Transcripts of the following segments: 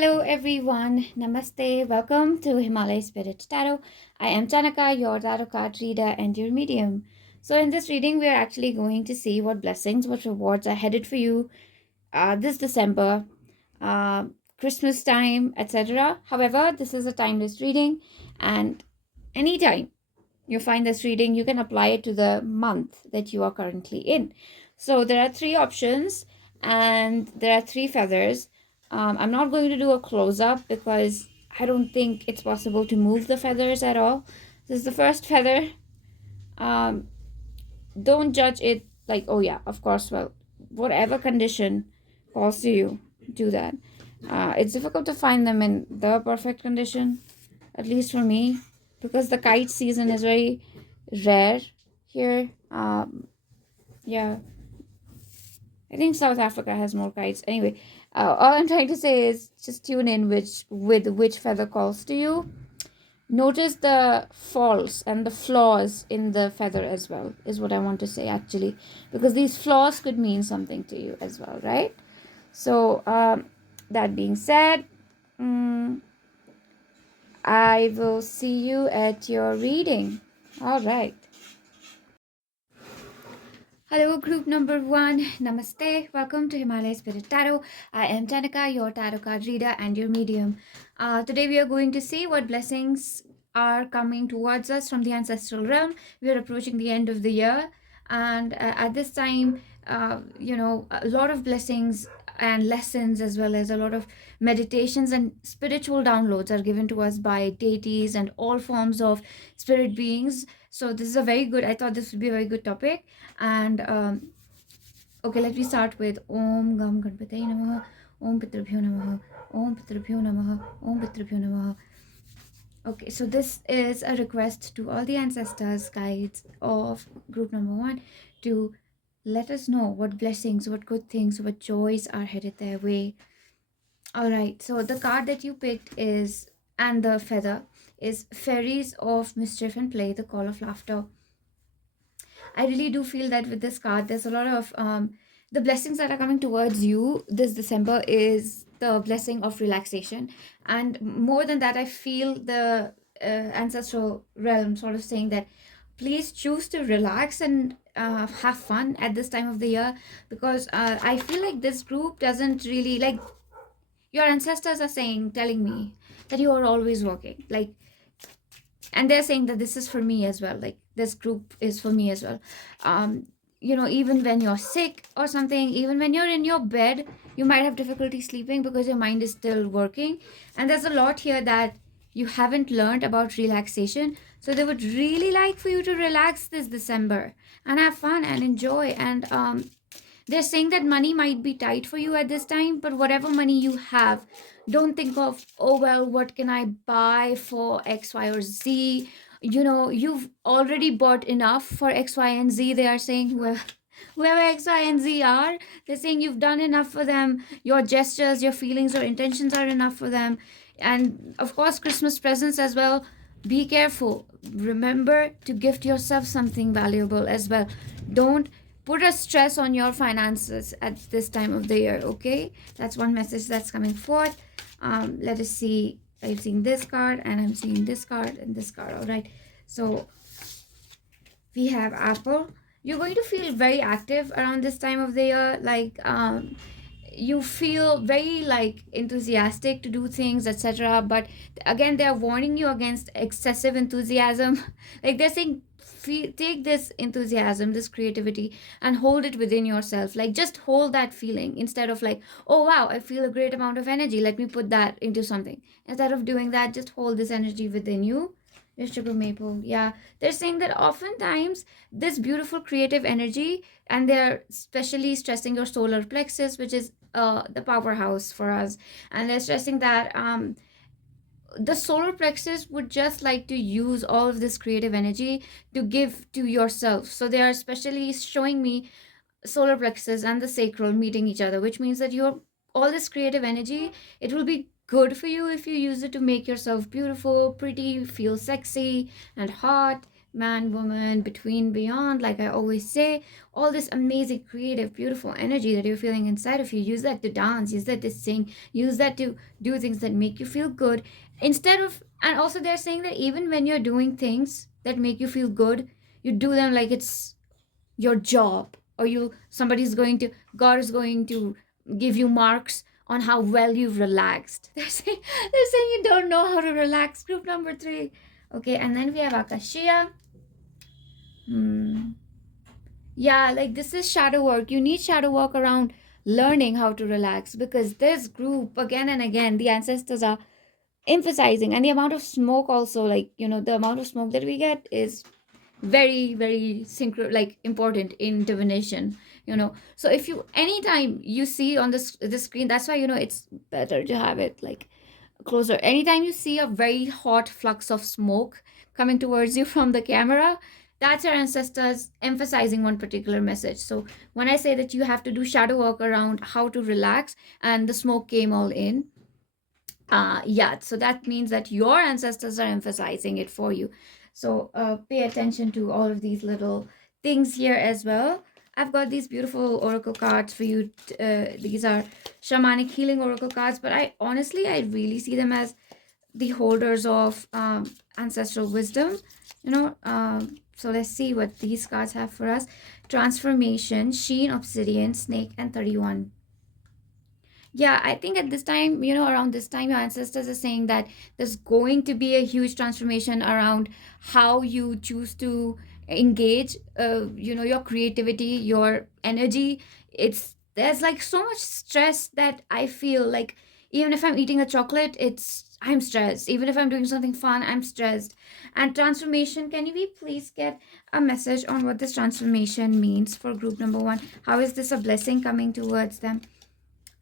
Hello everyone, Namaste, welcome to Himalaya Spirit Tarot. I am Chanaka, your tarot card reader and your medium. So in this reading, we are actually going to see what blessings, what rewards are headed for you this December, uh, Christmas time, etc. However, this is a timeless reading, and anytime you find this reading, you can apply it to the month that you are currently in. So there are three options and there are three feathers. I'm not going to do a close-up because I don't think it's possible to move the feathers at all. This is the first feather. Um, don't judge it like, oh yeah, of course, well, whatever condition calls to you, do that. It's difficult to find them in the perfect condition, at least for me, because the kite season is very rare here. Yeah, I think South Africa has more kites. Anyway, all I'm trying to say is just tune in with which feather calls to you. Notice the faults and the flaws in the feather as well, is what I want to say actually, because these flaws could mean something to you as well, right? So that being said, I will see you at your reading. All right. Hello, group number one. Namaste. Welcome to Himalaya Spirit Tarot. I am Chanaka, your tarot card reader and your medium. Today we are going to see what blessings are coming towards us from the ancestral realm. We are approaching the end of the year, and at this time, a lot of blessings and lessons, as well as a lot of meditations and spiritual downloads are given to us by deities and all forms of spirit beings. So this is I thought this would be a very good topic. And okay, let me start with Om Gam Gणपतय Namaha, Om Pitrabhyo Namaha, Om Pitrabhyo Namaha, Om Pitrabhyo Namaha. Okay, so this is a request to all the ancestors, guides of group number one to let us know what blessings, what good things, what joys are headed their way. All right, so the card that you picked is, and the feather is Fairies of Mischief and Play, the Call of Laughter. I really do feel that with this card, there's a lot of the blessings that are coming towards you this December is the blessing of relaxation. And more than that, I feel the ancestral realm sort of saying that please choose to relax and have fun at this time of the year, because I feel like this group doesn't really like, your ancestors are telling me that you are always working, like, and they're saying that this is for me as well, like this group is for me as well. Even when you're sick or something, even when you're in your bed, you might have difficulty sleeping because your mind is still working, and there's a lot here that you haven't learned about relaxation. So they would really like for you to relax this December and have fun and enjoy. And they're saying that money might be tight for you at this time, but whatever money you have, don't think of, oh, well, what can I buy for X, Y, or Z? You've already bought enough for X, Y, and Z. They are saying, well, whoever X, Y, and Z are, they're saying you've done enough for them. Your gestures, your feelings, your intentions are enough for them. And of course, Christmas presents as well. Be careful. Remember to gift yourself something valuable as well. Don't put a stress on your finances at this time of the year, okay? That's one message that's coming forth. Let us see. I've seen this card and I'm seeing this card and this card. All right, so we have Apple. You're going to feel very active around this time of the year, like you feel very like enthusiastic to do things, etc. But again, they're warning you against excessive enthusiasm. Like they're saying, take this enthusiasm, this creativity, and hold it within yourself. Like just hold that feeling instead of like, oh wow, I feel a great amount of energy, let me put that into something. Instead of doing that, just hold this energy within you. Your sugar maple, yeah. They're saying that oftentimes this beautiful creative energy, and they're especially stressing your solar plexus, which is the powerhouse for us. And they're stressing that the solar plexus would just like to use all of this creative energy to give to yourself. So they are especially showing me solar plexus and the sacral meeting each other, which means that you're all this creative energy, it will be good for you if you use it to make yourself beautiful, pretty, feel sexy and hot, man, woman, between, beyond, like I always say, all this amazing, creative, beautiful energy that you're feeling inside of you, use that to dance, use that to sing, use that to do things that make you feel good instead of. And also they're saying that even when you're doing things that make you feel good, you do them like it's your job, or you somebody's going to, God is going to give you marks on how well you've relaxed. They're saying you don't know how to relax. Group number 3. Okay, and then we have Akashia. Yeah, like this is shadow work. You need shadow work around learning how to relax, because this group, again and again, the ancestors are emphasizing. And the amount of smoke also, like, the amount of smoke that we get is very, very like important in divination. So if you, anytime you see on this screen, that's why it's better to have it like closer. Anytime you see a very hot flux of smoke coming towards you from the camera, that's your ancestors emphasizing one particular message. So when I say that you have to do shadow work around how to relax, and the smoke came all in, yeah, so that means that your ancestors are emphasizing it for you. So pay attention to all of these little things here as well. I've got these beautiful oracle cards for you. These are shamanic healing oracle cards, but I really see them as the holders of ancestral wisdom. So let's see what these cards have for us. Transformation, Sheen, Obsidian, Snake, and 31. Yeah, I think at this time, around this time, your ancestors are saying that there's going to be a huge transformation around how you choose to engage, your creativity, your energy. There's like so much stress that I feel like even if I'm eating a chocolate, I'm stressed. Even if I'm doing something fun, I'm stressed. And transformation, can you please get a message on what this transformation means for group number 1? How is this a blessing coming towards them?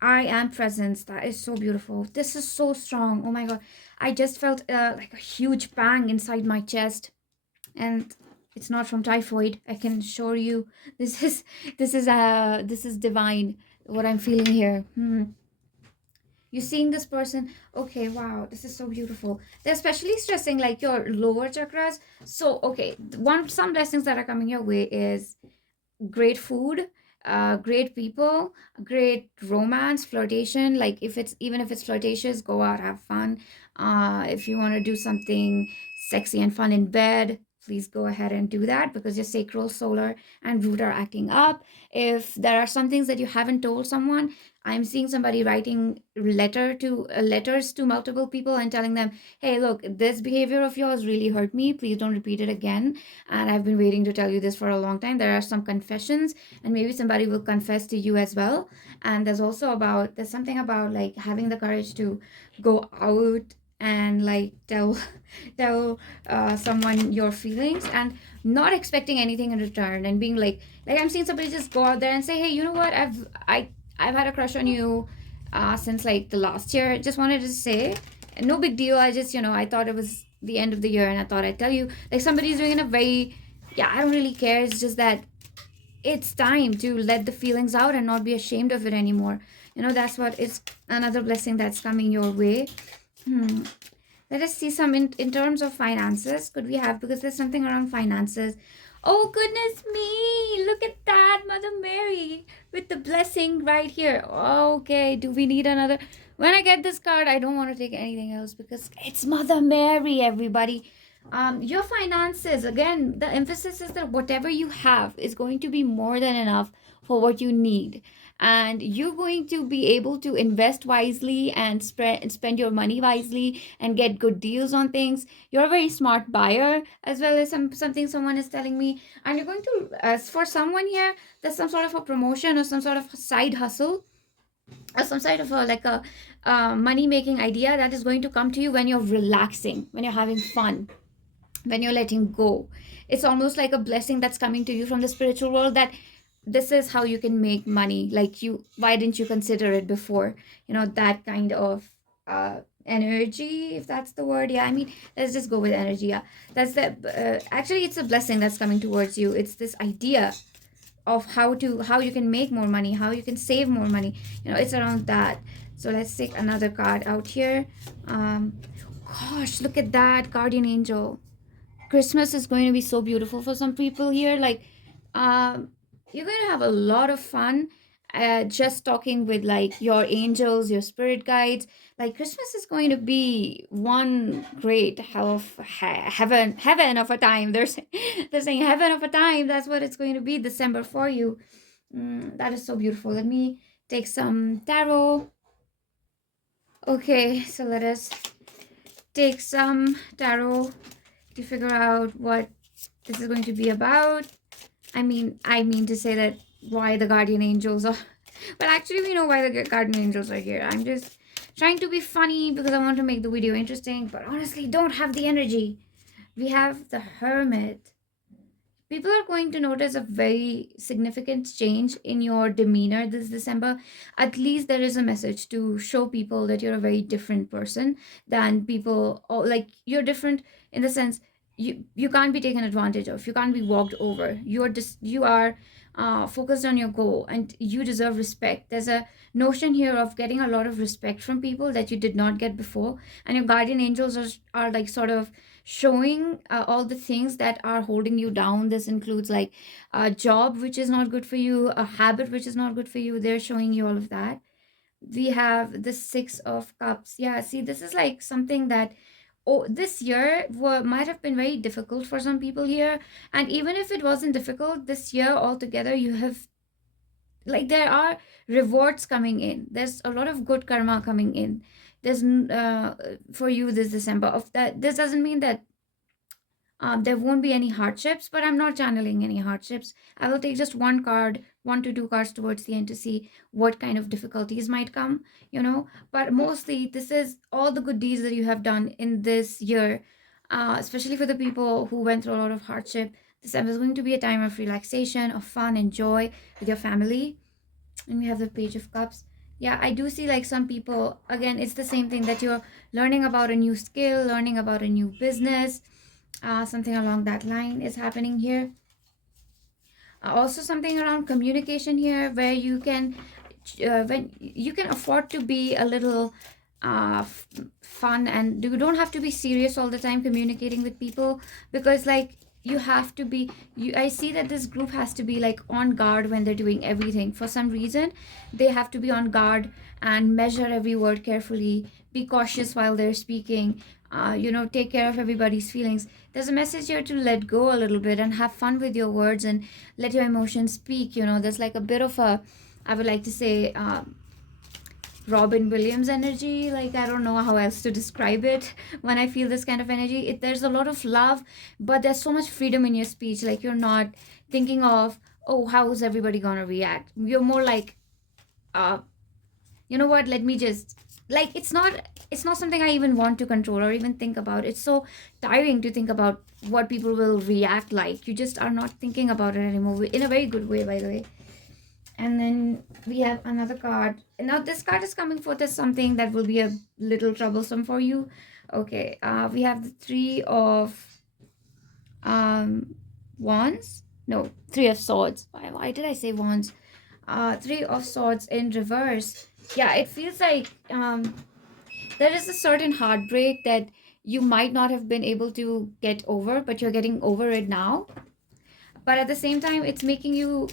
I am presence. That is so beautiful. This is so strong. Oh my god. I just felt like a huge bang inside my chest. And it's not from typhoid. I can assure you. This is divine, what I'm feeling here. You seeing this person? Okay, wow, this is so beautiful. They're especially stressing like your lower chakras. So okay, some blessings that are coming your way is great food, great people, great romance, flirtation. Like even if it's flirtatious, go out, have fun. If you want to do something sexy and fun in bed, please go ahead and do that, because your sacral, solar, and root are acting up. If there are some things that you haven't told someone, I'm seeing somebody writing letters to multiple people and telling them, hey, look, this behavior of yours really hurt me, please don't repeat it again, and I've been waiting to tell you this for a long time. There are some confessions, and maybe somebody will confess to you as well. And there's something about like having the courage to go out and like tell someone your feelings, and not expecting anything in return, and being like I'm seeing somebody just go out there and say, hey, you know what, I've had a crush on you since like the last year. Just wanted to say, no big deal. I just, I thought it was the end of the year and I thought I'd tell you. Like somebody's doing in a very, yeah, I don't really care. It's just that it's time to let the feelings out and not be ashamed of it anymore. That's what is another blessing that's coming your way. Let us see some in terms of finances. Could we have, because there's something around finances. Oh, goodness me. Look at that, Mother Mary, with the blessing right here. Okay, do we need another? When I get this card, I don't want to take anything else because it's Mother Mary, everybody. Your finances, again, the emphasis is that whatever you have is going to be more than enough for what you need. And you're going to be able to invest wisely and spend your money wisely and get good deals on things. You're a very smart buyer, as well as something someone is telling me. And you're going to, as for someone here, there's some sort of a promotion or some sort of side hustle, or some sort of a money making idea that is going to come to you when you're relaxing, when you're having fun, when you're letting go. It's almost like a blessing that's coming to you from the spiritual world, that this is how you can make money. Like, why didn't you consider it before? That kind of energy, if that's the word. Yeah, I mean, let's just go with energy. Yeah, that's actually, it's a blessing that's coming towards you. It's this idea of how you can make more money, how you can save more money. It's around that. So let's take another card out here. Gosh, look at that guardian angel. Christmas is going to be so beautiful for some people here. Like, um, you're going to have a lot of fun. Just talking with like your angels, your spirit guides. Like Christmas is going to be one great hell of heaven of a time. They're saying heaven of a time. That's what it's going to be December for you. That is so beautiful. Let me take some tarot. Okay, so let us take some tarot to figure out what this is going to be about. I mean to say that why the guardian angels are. But actually, we know why the guardian angels are here. I'm just trying to be funny because I want to make the video interesting, but honestly, don't have the energy. We have the Hermit. People are going to notice a very significant change in your demeanor this December. At least there is a message to show people that you're a very different person than people, or like you're different in the sense you can't be taken advantage of. You can't be walked over. You are focused on your goal and you deserve respect. There's a notion here of getting a lot of respect from people that you did not get before, and your guardian angels are like sort of showing all the things that are holding you down. This includes like a job which is not good for you, a habit which is not good for you. They're showing you all of that. We have the Six of Cups. Yeah, see, this is like something that, oh, this year might have been very difficult for some people here. And even if it wasn't difficult this year altogether, you have like there are rewards coming in. There's a lot of good karma coming in. There's for you this December. Of that, this doesn't mean that there won't be any hardships, but I'm not channeling any hardships. I will take just one card, 1 to 2 cards towards the end to see what kind of difficulties might come, you know. But mostly, this is all the good deeds that you have done in this year, especially for the people who went through a lot of hardship. December is going to be a time of relaxation, of fun and joy with your family. And we have the Page of Cups. Yeah, I do see like some people, again, it's the same thing that you're learning about a new skill, learning about a new business, something along that line is happening here. Also something around communication here where you can when you can afford to be a little fun, and you don't have to be serious all the time communicating with people, because like you have to be I see that this group has to be like on guard when they're doing everything. For some reason they have to be on guard and measure every word carefully, be cautious while they're speaking, take care of everybody's feelings. There's a message here to let go a little bit and have fun with your words and let your emotions speak. There's like a bit of a, I would like to say, Robin Williams energy. Like, I don't know how else to describe it. When I feel this kind of energy, there's a lot of love, but there's so much freedom in your speech. Like, you're not thinking of, oh, how is everybody gonna react? You're more like, you know what, let me just, like, it's not something I even want to control or even think about. It's so tiring to think about what people will react like. You just are not thinking about it anymore, in a very good way, by the way. And then we have another card. Now this card is coming forth as something that will be a little troublesome for you. Okay, we have the Three of Wands. No, Three of Swords. Why did I say Wands? Three of Swords in reverse. Yeah, it feels like there is a certain heartbreak that you might not have been able to get over, but you're getting over it now. But at the same time, it's making you,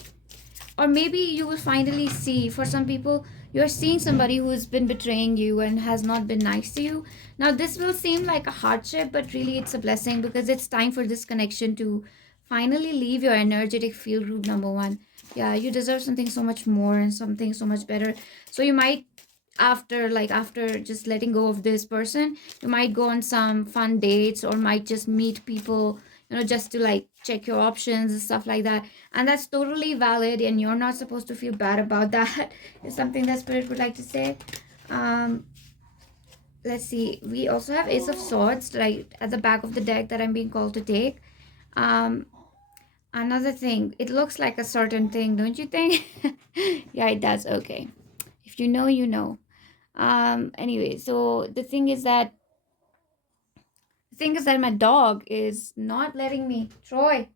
or maybe you will finally see, for some people you're seeing somebody who has been betraying you and has not been nice to you. Now this will seem like a hardship, but really it's a blessing, because it's time for this connection to finally leave your energetic field group number one. Yeah, you deserve something so much more and something so much better. So you might, after just letting go of this person, you might go on some fun dates, or might just meet people, just to like check your options and stuff like that. And that's totally valid, and you're not supposed to feel bad about that. It's something that spirit would like to say. um let's see, we also have Ace of Swords right at the back of the deck that I'm being called to take. um Another thing, it looks like a certain thing, don't you think? Yeah, it does. Okay, if you know, you know. Anyway, so the thing is that my dog is not letting me. Troy,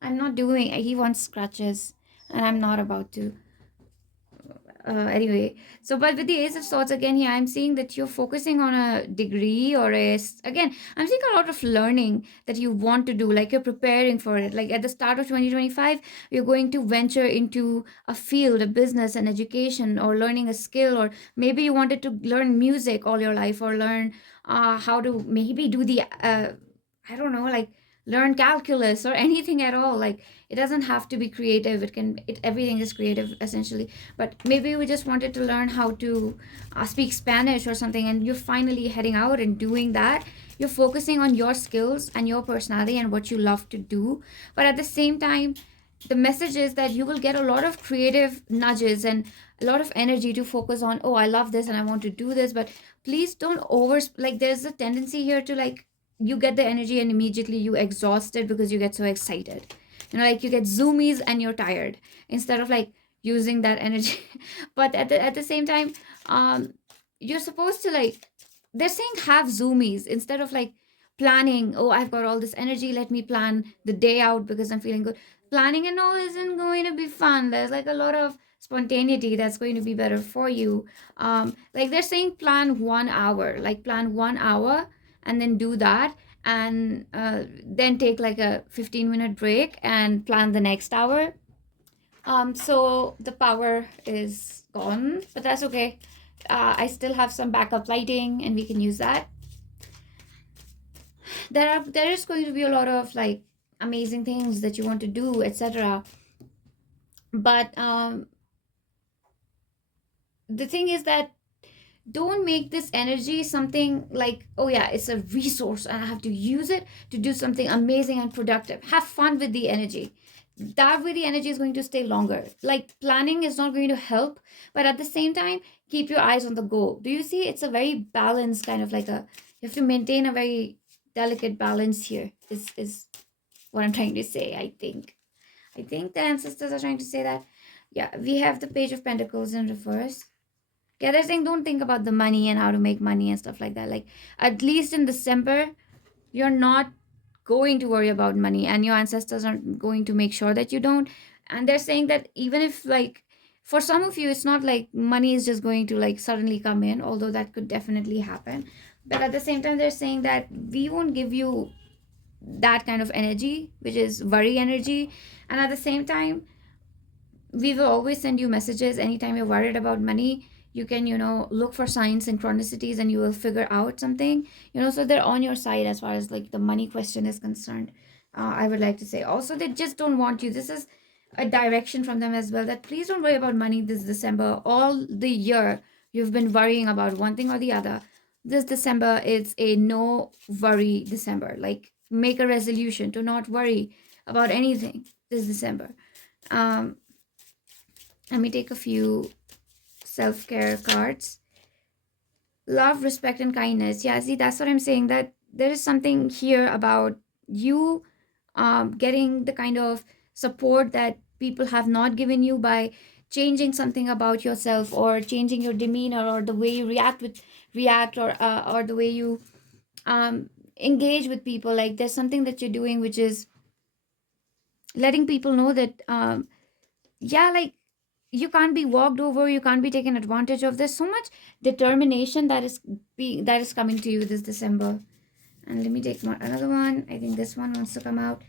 I'm not doing, he wants scratches, and I'm not about to. Anyway, so but with the Ace of Swords again here, I'm seeing that you're focusing on a degree or again, I'm seeing a lot of learning that you want to do, like you're preparing for it. Like at the start of 2025, you're going to venture into a field, a business, an education, or learning a skill, or maybe you wanted to learn music all your life, or learn how to maybe do the I don't know, like learn calculus or anything at all. Like it doesn't have to be creative. Everything is creative essentially, but maybe we just wanted to learn how to speak Spanish or something, and you're finally heading out and doing that. You're focusing on your skills and your personality and what you love to do, but at the same time, the message is that you will get a lot of creative nudges and a lot of energy to focus on, oh, I love this and I want to do this. But please don't like there's a tendency here to like you get the energy and immediately you exhaust it because you get so excited, like you get zoomies and you're tired instead of like using that energy. But at the same time, you're supposed to like, they're saying have zoomies instead of like planning, oh, I've got all this energy, let me plan the day out because I'm feeling good. Planning and all isn't going to be fun. There's like a lot of spontaneity that's going to be better for you. Like they're saying plan 1 hour, like plan 1 hour and then do that, and then take like a 15-minute break and plan the next hour. So the power is gone, but that's okay. I still have some backup lighting and we can use that. There is going to be a lot of like amazing things that you want to do, etc. But the thing is that don't make this energy something like, oh yeah, it's a resource and I have to use it to do something amazing and productive. Have fun with the energy. That way the energy is going to stay longer. Like planning is not going to help, but at the same time, keep your eyes on the goal. Do you see? It's a very balanced kind of like you have to maintain a very delicate balance here, is what I'm trying to say. I think the ancestors are trying to say that. Yeah, we have the Page of Pentacles in reverse. Yeah, they're saying don't think about the money and how to make money and stuff like that. Like at least in December, you're not going to worry about money, and your ancestors are going to make sure that you don't. And they're saying that even if like for some of you, it's not like money is just going to like suddenly come in, although that could definitely happen. But at the same time, they're saying that we won't give you that kind of energy, which is worry energy. And at the same time, we will always send you messages anytime you're worried about money. You can look for signs, synchronicities, and you will figure out something, so they're on your side as far as like the money question is concerned. I would like to say also they just don't want you. This is a direction from them as well, that please don't worry about money this December. All the year you've been worrying about one thing or the other. This December is a no worry December. Like make a resolution to not worry about anything this December. Let me take a few self-care cards. Love, respect, and kindness. Yeah, see, that's what I'm saying, that there is something here about you getting the kind of support that people have not given you by changing something about yourself, or changing your demeanor, or the way you react, or the way you engage with people. Like there's something that you're doing which is letting people know that yeah, like you can't be walked over, you can't be taken advantage of. There's so much determination that is coming to you this December. And let me take another one. I think this one wants to come out.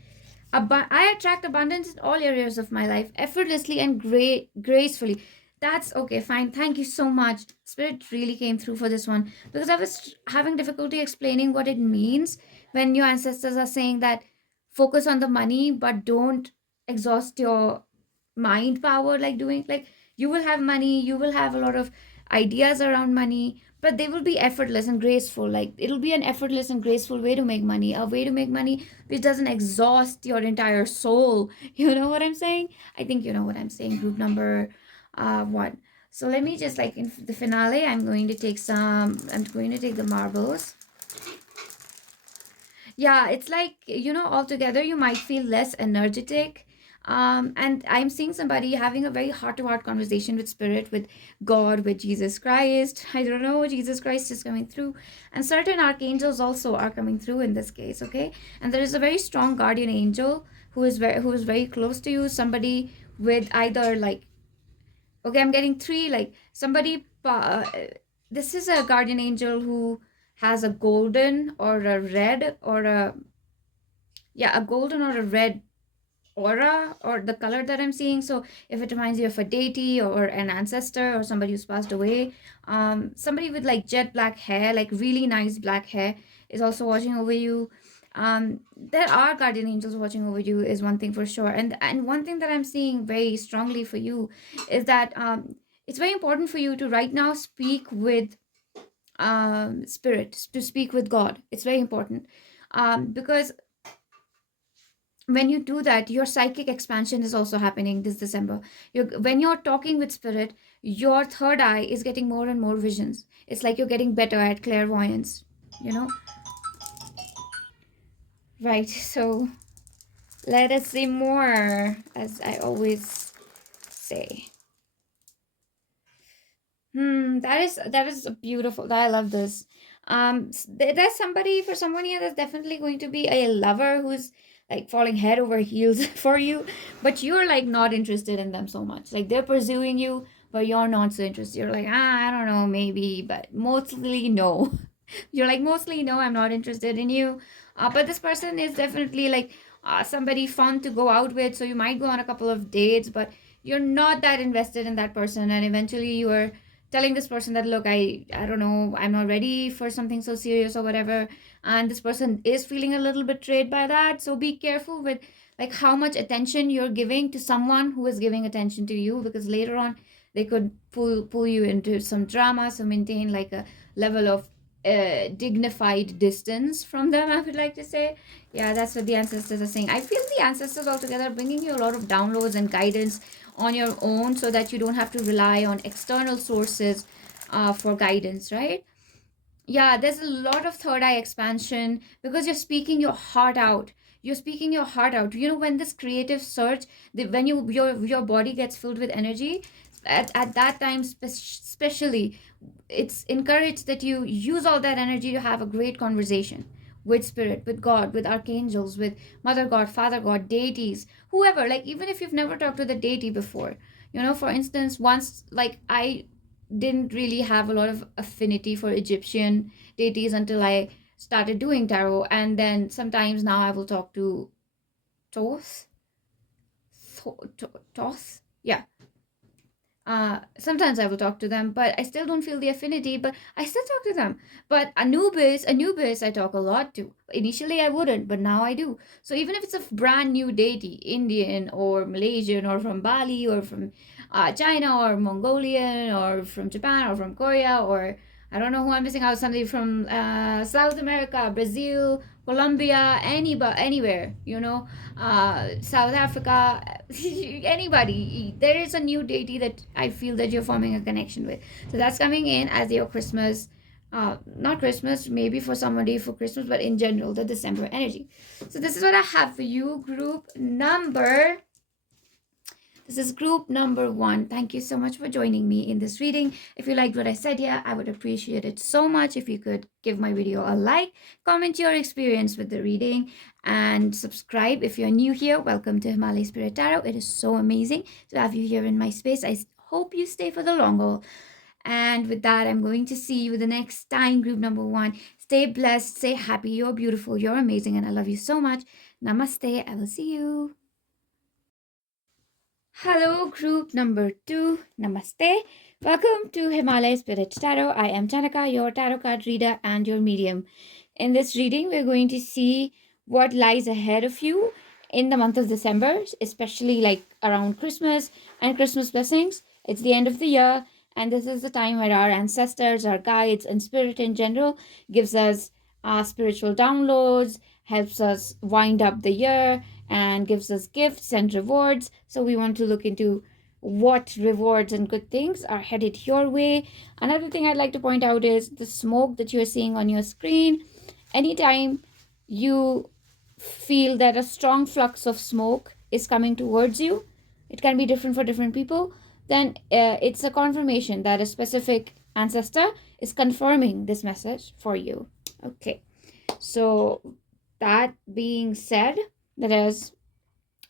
I attract abundance in all areas of my life effortlessly and gracefully. That's okay, fine. Thank you so much. Spirit really came through for this one, because I was having difficulty explaining what it means when your ancestors are saying that focus on the money, but don't exhaust your mind power, like doing, like you will have money, you will have a lot of ideas around money, but they will be effortless and graceful. Like it'll be an effortless and graceful way to make money, a way to make money which doesn't exhaust your entire soul. You know what I'm saying? I think you know what I'm saying. Group number one. So let me just, like, in the finale, I'm going to take the marbles. Yeah, it's like, altogether you might feel less energetic. And I'm seeing somebody having a very heart-to-heart conversation with spirit, with God, with Jesus Christ. I don't know, Jesus Christ is coming through, and certain archangels also are coming through in this case. Okay, and there is a very strong guardian angel who is very close to you. Somebody with either like Okay, I'm getting three, like somebody, this is a guardian angel who has a golden or a red or a, yeah, a golden or a red aura, or the color that I'm seeing. So if it reminds you of a deity or an ancestor or somebody who's passed away, somebody with like jet black hair, like really nice black hair, is also watching over you. There are guardian angels watching over you, is one thing for sure. And one thing that I'm seeing very strongly for you is that it's very important for you to right now speak with spirit, to speak with God. It's very important, because when you do that, your psychic expansion is also happening this December. When you're talking with spirit, your third eye is getting more and more visions. It's like you're getting better at clairvoyance, you know. Right. So let us see more, as I always say. That is beautiful. I love this. There's somebody, for someone here, there's definitely going to be a lover who's like falling head over heels for you, but you're like not interested in them so much. Like they're pursuing you, but you're not so interested. You're like, I don't know, maybe, but mostly no. You're like, mostly no, I'm not interested in you. But this person is definitely like somebody fun to go out with. So you might go on a couple of dates, but you're not that invested in that person, and eventually you are telling this person that, look, I don't know, I'm not ready for something so serious or whatever. And this person is feeling a little betrayed by that. So be careful with like how much attention you're giving to someone who is giving attention to you, because later on they could pull you into some drama. So maintain like a level of dignified distance from them, I would like to say. Yeah, that's what the ancestors are saying. I feel the ancestors altogether bringing you a lot of downloads and guidance on your own, so that you don't have to rely on external sources for guidance, right? Yeah, there's a lot of third eye expansion because you're speaking your heart out. You're speaking your heart out. You know, when this creative surge, when your body gets filled with energy, at that time, especially, it's encouraged that you use all that energy to have a great conversation with spirit, with God, with archangels, with mother God, father God, deities, whoever. Like, even if you've never talked to the deity before, you know, for instance, once, like, I didn't really have a lot of affinity for Egyptian deities until I started doing tarot. And then sometimes now I will talk to Thoth. Thoth? Yeah, sometimes I will talk to them, but I still don't feel the affinity, but I still talk to them. But Anubis, I talk a lot to. Initially, I wouldn't, but now I do. So even if it's a brand new deity, Indian or Malaysian or from Bali or from China or Mongolian or from Japan or from Korea, or I don't know who I'm missing out, somebody from South America, Brazil, Colombia, anywhere, you know, South Africa, anybody. There is a new deity that I feel that you're forming a connection with. So that's coming in as your Christmas, not Christmas, maybe for somebody for Christmas, but in general, the December energy. So this is what I have for you, group number. This is group number 1. Thank you so much for joining me in this reading. If you liked what I said here, I would appreciate it so much if you could give my video a like, comment your experience with the reading, and subscribe if you're new here. Welcome to Himalaya Spirit Tarot. It is so amazing to have you here in my space. I hope you stay for the long haul. And with that, I'm going to see you the next time, group number 1. Stay blessed, stay happy, you're beautiful, you're amazing, and I love you so much. Namaste. I will see you. Hello, group number 2. Namaste. Welcome to Himalaya Spirit Tarot. I am Chanaka, your tarot card reader and your medium. In this reading, we're going to see what lies ahead of you in the month of December, especially like around Christmas and Christmas blessings. It's the end of the year, and this is the time where our ancestors, our guides, and spirit in general gives us spiritual downloads, helps us wind up the year, and gives us gifts and rewards. So we want to look into what rewards and good things are headed your way. Another thing I'd like to point out is the smoke that you're seeing on your screen. Anytime you feel that a strong flux of smoke is coming towards you, it can be different for different people, then it's a confirmation that a specific ancestor is confirming this message for you. Okay, so that being said, let us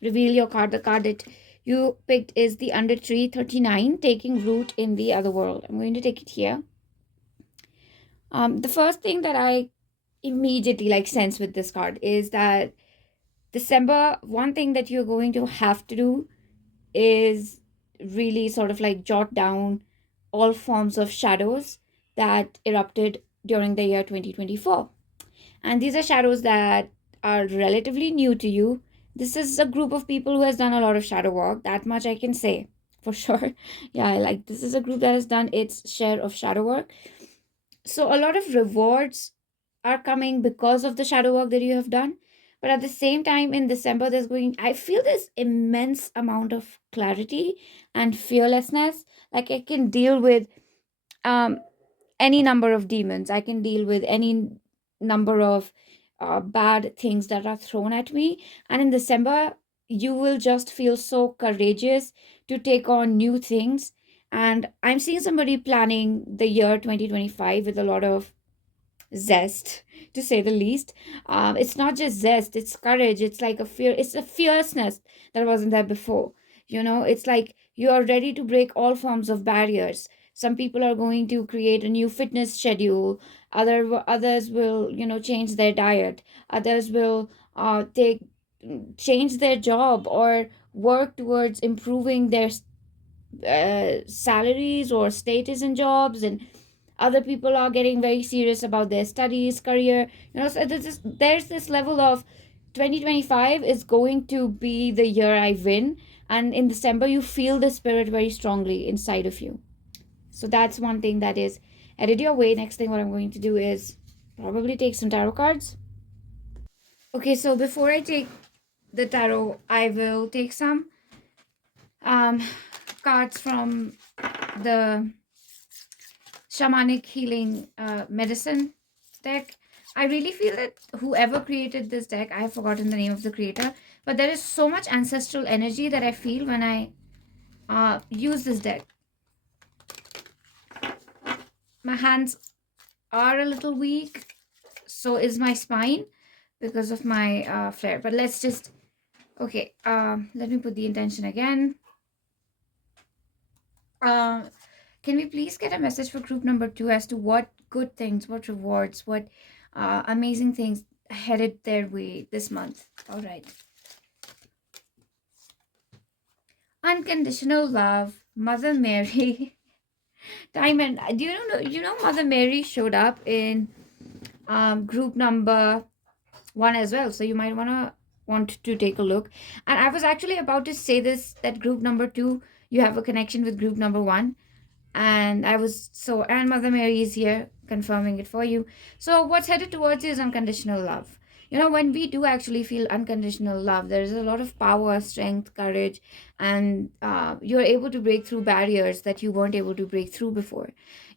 reveal your card, the card that you picked is the Under Tree 39, Taking Root in the Other World. I'm going to take it here. The first thing that I immediately like sense with this card is that December, one thing that you're going to have to do is really sort of like jot down all forms of shadows that erupted during the year 2024. And these are shadows that are relatively new to you. This is a group of people who has done a lot of shadow work, that much I can say for sure. Yeah, like this is a group that has done its share of shadow work. So a lot of rewards are coming because of the shadow work that you have done. But at the same time, in December, I feel this immense amount of clarity and fearlessness. Like I can deal with um any number of demons. I can deal with any number of bad things that are thrown at me. And in December, you will just feel so courageous to take on new things. And I'm seeing somebody planning the year 2025 with a lot of zest, to say the least. It's not just zest, it's courage. It's like it's a fierceness that wasn't there before. It's like you are ready to break all forms of barriers. Some people are going to create a new fitness schedule. Others will, change their diet. Others will take change their job or work towards improving their salaries or status in jobs. And other people are getting very serious about their studies, career. So there's this level of 2025 is going to be the year I win. And in December, you feel the spirit very strongly inside of you. So that's one thing that is headed your way. Next thing, what I'm going to do is probably take some tarot cards. Okay, so before I take the tarot, I will take some cards from the shamanic healing medicine deck. I really feel that whoever created this deck, I have forgotten the name of the creator, but there is so much ancestral energy that I feel when I use this deck. My hands are a little weak, so is my spine because of my flare. But let's just, okay, let me put the intention again. Can we please get a message for group number 2 as to what good things, what rewards, what amazing things headed their way this month? All right. Unconditional love, Mother Mary. Diamond, do you know Mother Mary showed up in group number 1 as well, so you might want to take a look. And I was actually about to say this, that group number 2, you have a connection with group number 1. And and Mother Mary is here confirming it for you. So what's headed towards you is unconditional love. When we do actually feel unconditional love, there is a lot of power, strength, courage, and you're able to break through barriers that you weren't able to break through before.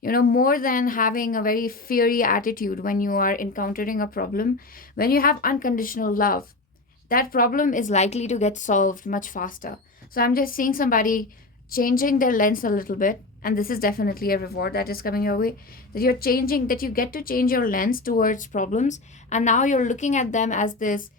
More than having a very fiery attitude when you are encountering a problem, when you have unconditional love, that problem is likely to get solved much faster. So I'm just seeing somebody changing their lens a little bit, and this is definitely a reward that is coming your way, that you get to change your lens towards problems, and now you're looking at them as this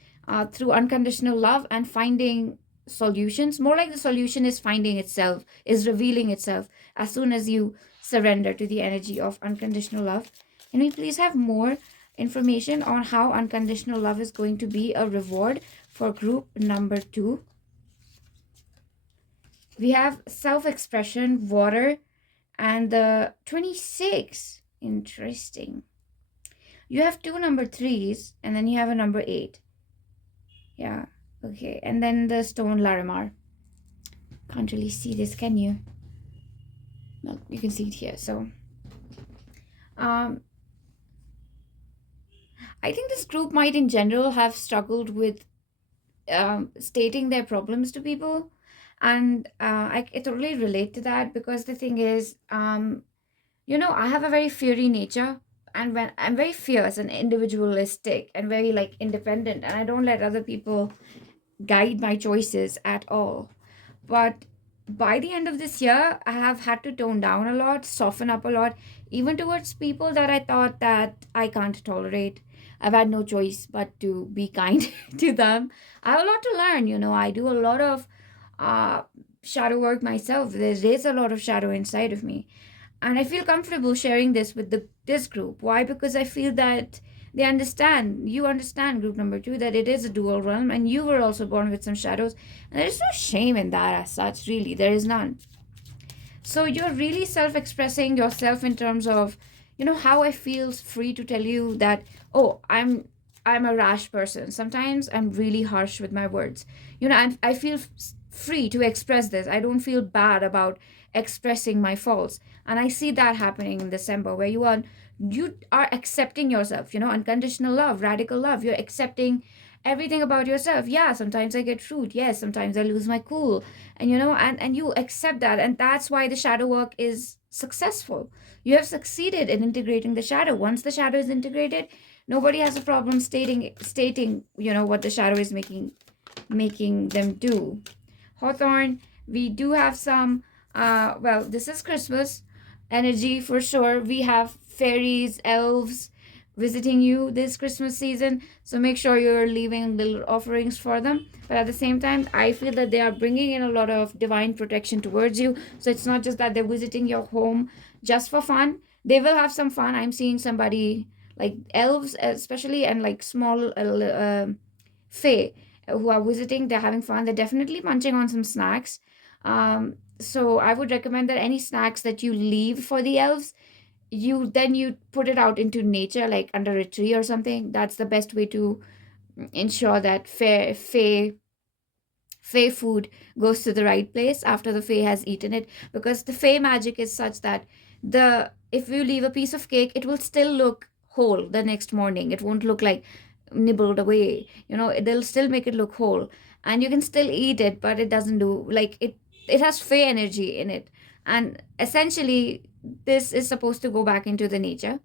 through unconditional love and finding solutions. More like the solution is finding itself, is revealing itself as soon as you surrender to the energy of unconditional love. Can we please have more information on how unconditional love is going to be a reward for group number 2? We have self-expression, water, and the 26. Interesting. You have 2 number 3s, and then you have a number 8. Yeah, okay. And then the stone Larimar. Can't really see this, can you? No, you can see it here. So I think this group might in general have struggled with stating their problems to people. And I totally relate to that, because the thing is, I have a very fiery nature, and when I'm very fierce and individualistic and very like independent, and I don't let other people guide my choices at all. But by the end of this year, I have had to tone down a lot, soften up a lot, even towards people that I thought that I can't tolerate. I've had no choice but to be kind to them. I have a lot to learn. I do a lot of uh shadow work myself. There is a lot of shadow inside of me, and I feel comfortable sharing this with this group. Why? Because I feel that they understand, you understand, group number 2, that it is a dual realm, and you were also born with some shadows, and there's no shame in that as such. Really, there is none. So you're really self-expressing yourself in terms of, how I feel free to tell you that, oh, I'm a rash person. Sometimes I'm really harsh with my words. I feel free to express this. I don't feel bad about expressing my faults. And I see that happening in December, where you are accepting yourself, unconditional love, radical love. You're accepting everything about yourself. Yeah, sometimes I get rude. Yes, sometimes I lose my cool. And you accept that, and that's why the shadow work is successful. You have succeeded in integrating the shadow. Once the shadow is integrated, nobody has a problem stating what the shadow is making them do. Hawthorne, we do have some, well, this is Christmas energy for sure. We have fairies, elves visiting you this Christmas season, so make sure you're leaving little offerings for them. But at the same time, I feel that they are bringing in a lot of divine protection towards you. So it's not just that they're visiting your home just for fun. They will have some fun. I'm seeing somebody like elves, especially, and like small fae who are visiting. They're having fun. They're definitely munching on some snacks. So I would recommend that any snacks that you leave for the elves, you put it out into nature, like under a tree or something. That's the best way to ensure that fey food goes to the right place after the fey has eaten it, because the fey magic is such that the if you leave a piece of cake, it will still look whole the next morning. It won't look like nibbled away. They'll still make it look whole, and you can still eat it, but it doesn't do like it has fey energy in it. And essentially, this is supposed to go back into nature,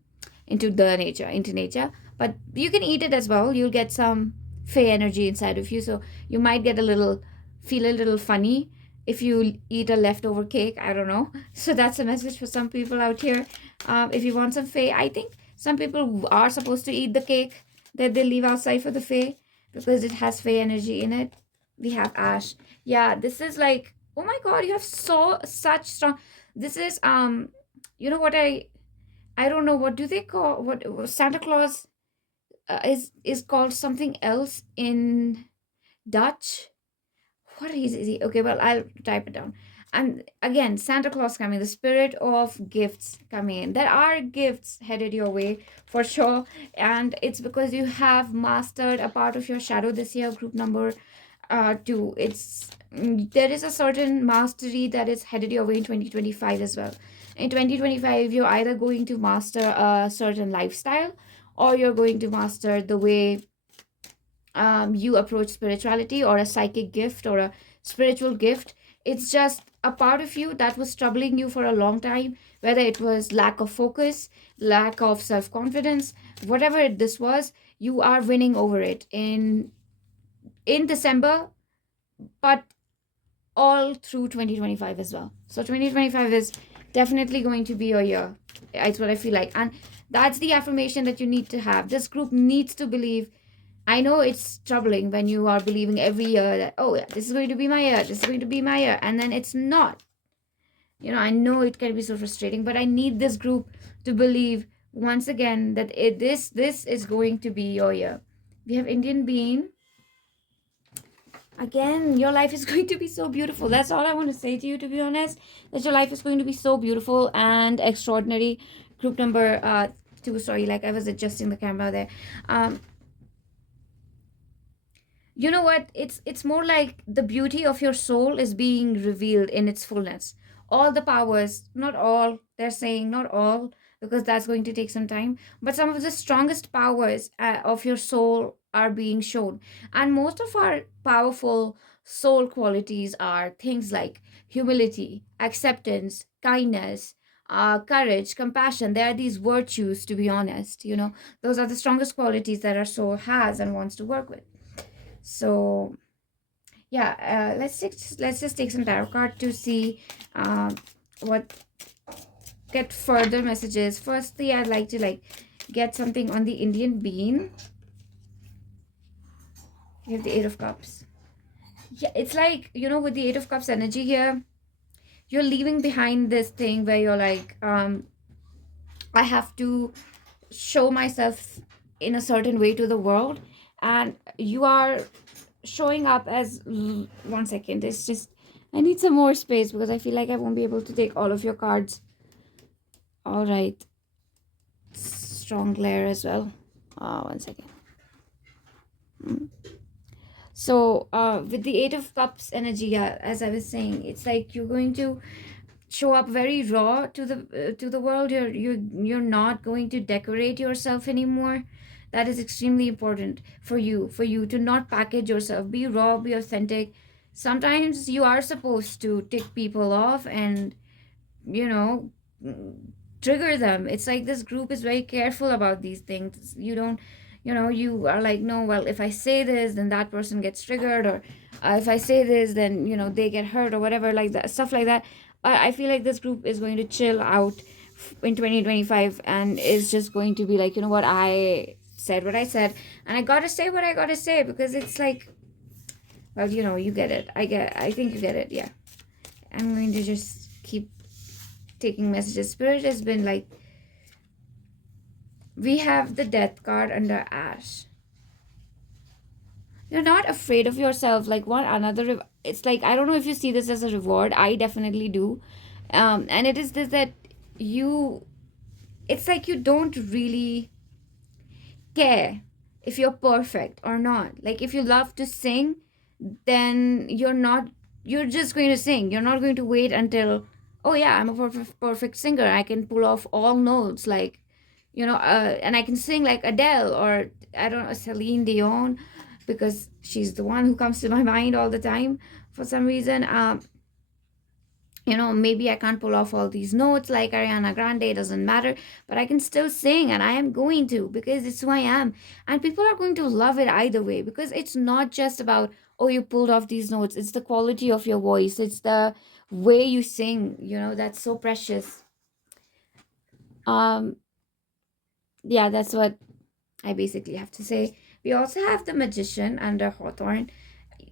but you can eat it as well. You'll get some fey energy inside of you, so you might feel a little funny if you eat a leftover cake. I don't know. So that's a message for some people out here. If you want some fey, I think some people are supposed to eat the cake that they leave outside for the fey, because it has fey energy in it. We have ash. Yeah, this is like, oh my god, you have such strong. This is what I don't know, what do they call, what Santa Claus is called something else in Dutch. What is it? Okay, well, I'll type it down. And again, Santa Claus coming, the spirit of gifts coming in. There are gifts headed your way for sure, and it's because you have mastered a part of your shadow this year, group number 2. There is a certain mastery that is headed your way in 2025 as well. In 2025, you're either going to master a certain lifestyle, or you're going to master the way you approach spirituality, or a psychic gift, or a spiritual gift. It's just a part of you that was troubling you for a long time, whether it was lack of focus, lack of self-confidence, whatever this was. You are winning over it in December, but all through 2025 as well. So 2025 is definitely going to be your year. It's what I feel like. And that's the affirmation that you need to have. This group needs to believe. I know it's troubling when you are believing every year that, oh yeah, this is going to be my year, this is going to be my year, and then it's not. I know it can be so frustrating, but I need this group to believe once again that this is going to be your year. We have Indian bean. Again, your life is going to be so beautiful. That's all I want to say to you, to be honest, that your life is going to be so beautiful and extraordinary. Group number 2, sorry, like I was adjusting the camera there. You know what, it's more like the beauty of your soul is being revealed in its fullness. All the powers, not all, they're saying not all, because that's going to take some time, but some of the strongest powers of your soul are being shown. And most of our powerful soul qualities are things like humility, acceptance, kindness, courage, compassion. There are these virtues, to be honest. Those are the strongest qualities that our soul has and wants to work with. So yeah, let's just take some tarot card to see what get further messages. Firstly, I'd like to get something on the Indian bean. We have the 8 of Cups. Yeah, it's like, with the Eight of Cups energy here, you're leaving behind this thing where you're like, I have to show myself in a certain way to the world, and you are showing up as, one second, it's just, I need some more space because I feel like I won't be able to take all of your cards. All right, strong glare as well. One second. So with the Eight of Cups energy, yeah, as I was saying, it's like you're going to show up very raw to the world. You're not going to decorate yourself anymore. That is extremely important for you to not package yourself. Be raw, be authentic. Sometimes you are supposed to tick people off and, you know trigger them. It's like this group is very careful about these things. You don't, you are like, no, well, if I say this, then that person gets triggered, or if I say this, then, they get hurt, or whatever, like that stuff like that. I feel like this group is going to chill out in 2025 and is just going to be like, you know what, I said what I said, and I gotta say what I gotta say, because it's like, well, you get it. I think you get it. Yeah, I'm going to just keep taking messages. Spirit has been like, we have the death card under ash. You're not afraid of yourself. Like, one another, it's like, I don't know if you see this as a reward. I definitely do. And it is this, that you, it's like you don't really care if you're perfect or not. Like, if you love to sing, then you're just going to sing. You're not going to wait until, oh yeah, I'm a perfect singer, I can pull off all notes, like, and I can sing like Adele, or I don't know, Celine Dion, because she's the one who comes to my mind all the time for some reason. Maybe I can't pull off all these notes like Ariana Grande, it doesn't matter, but I can still sing, and I am going to, because it's who I am. And people are going to love it either way, because it's not just about, oh, you pulled off these notes. It's the quality of your voice, it's the way you sing, that's so precious. Um, yeah, that's what I basically have to say. We also have the Magician under Hawthorne.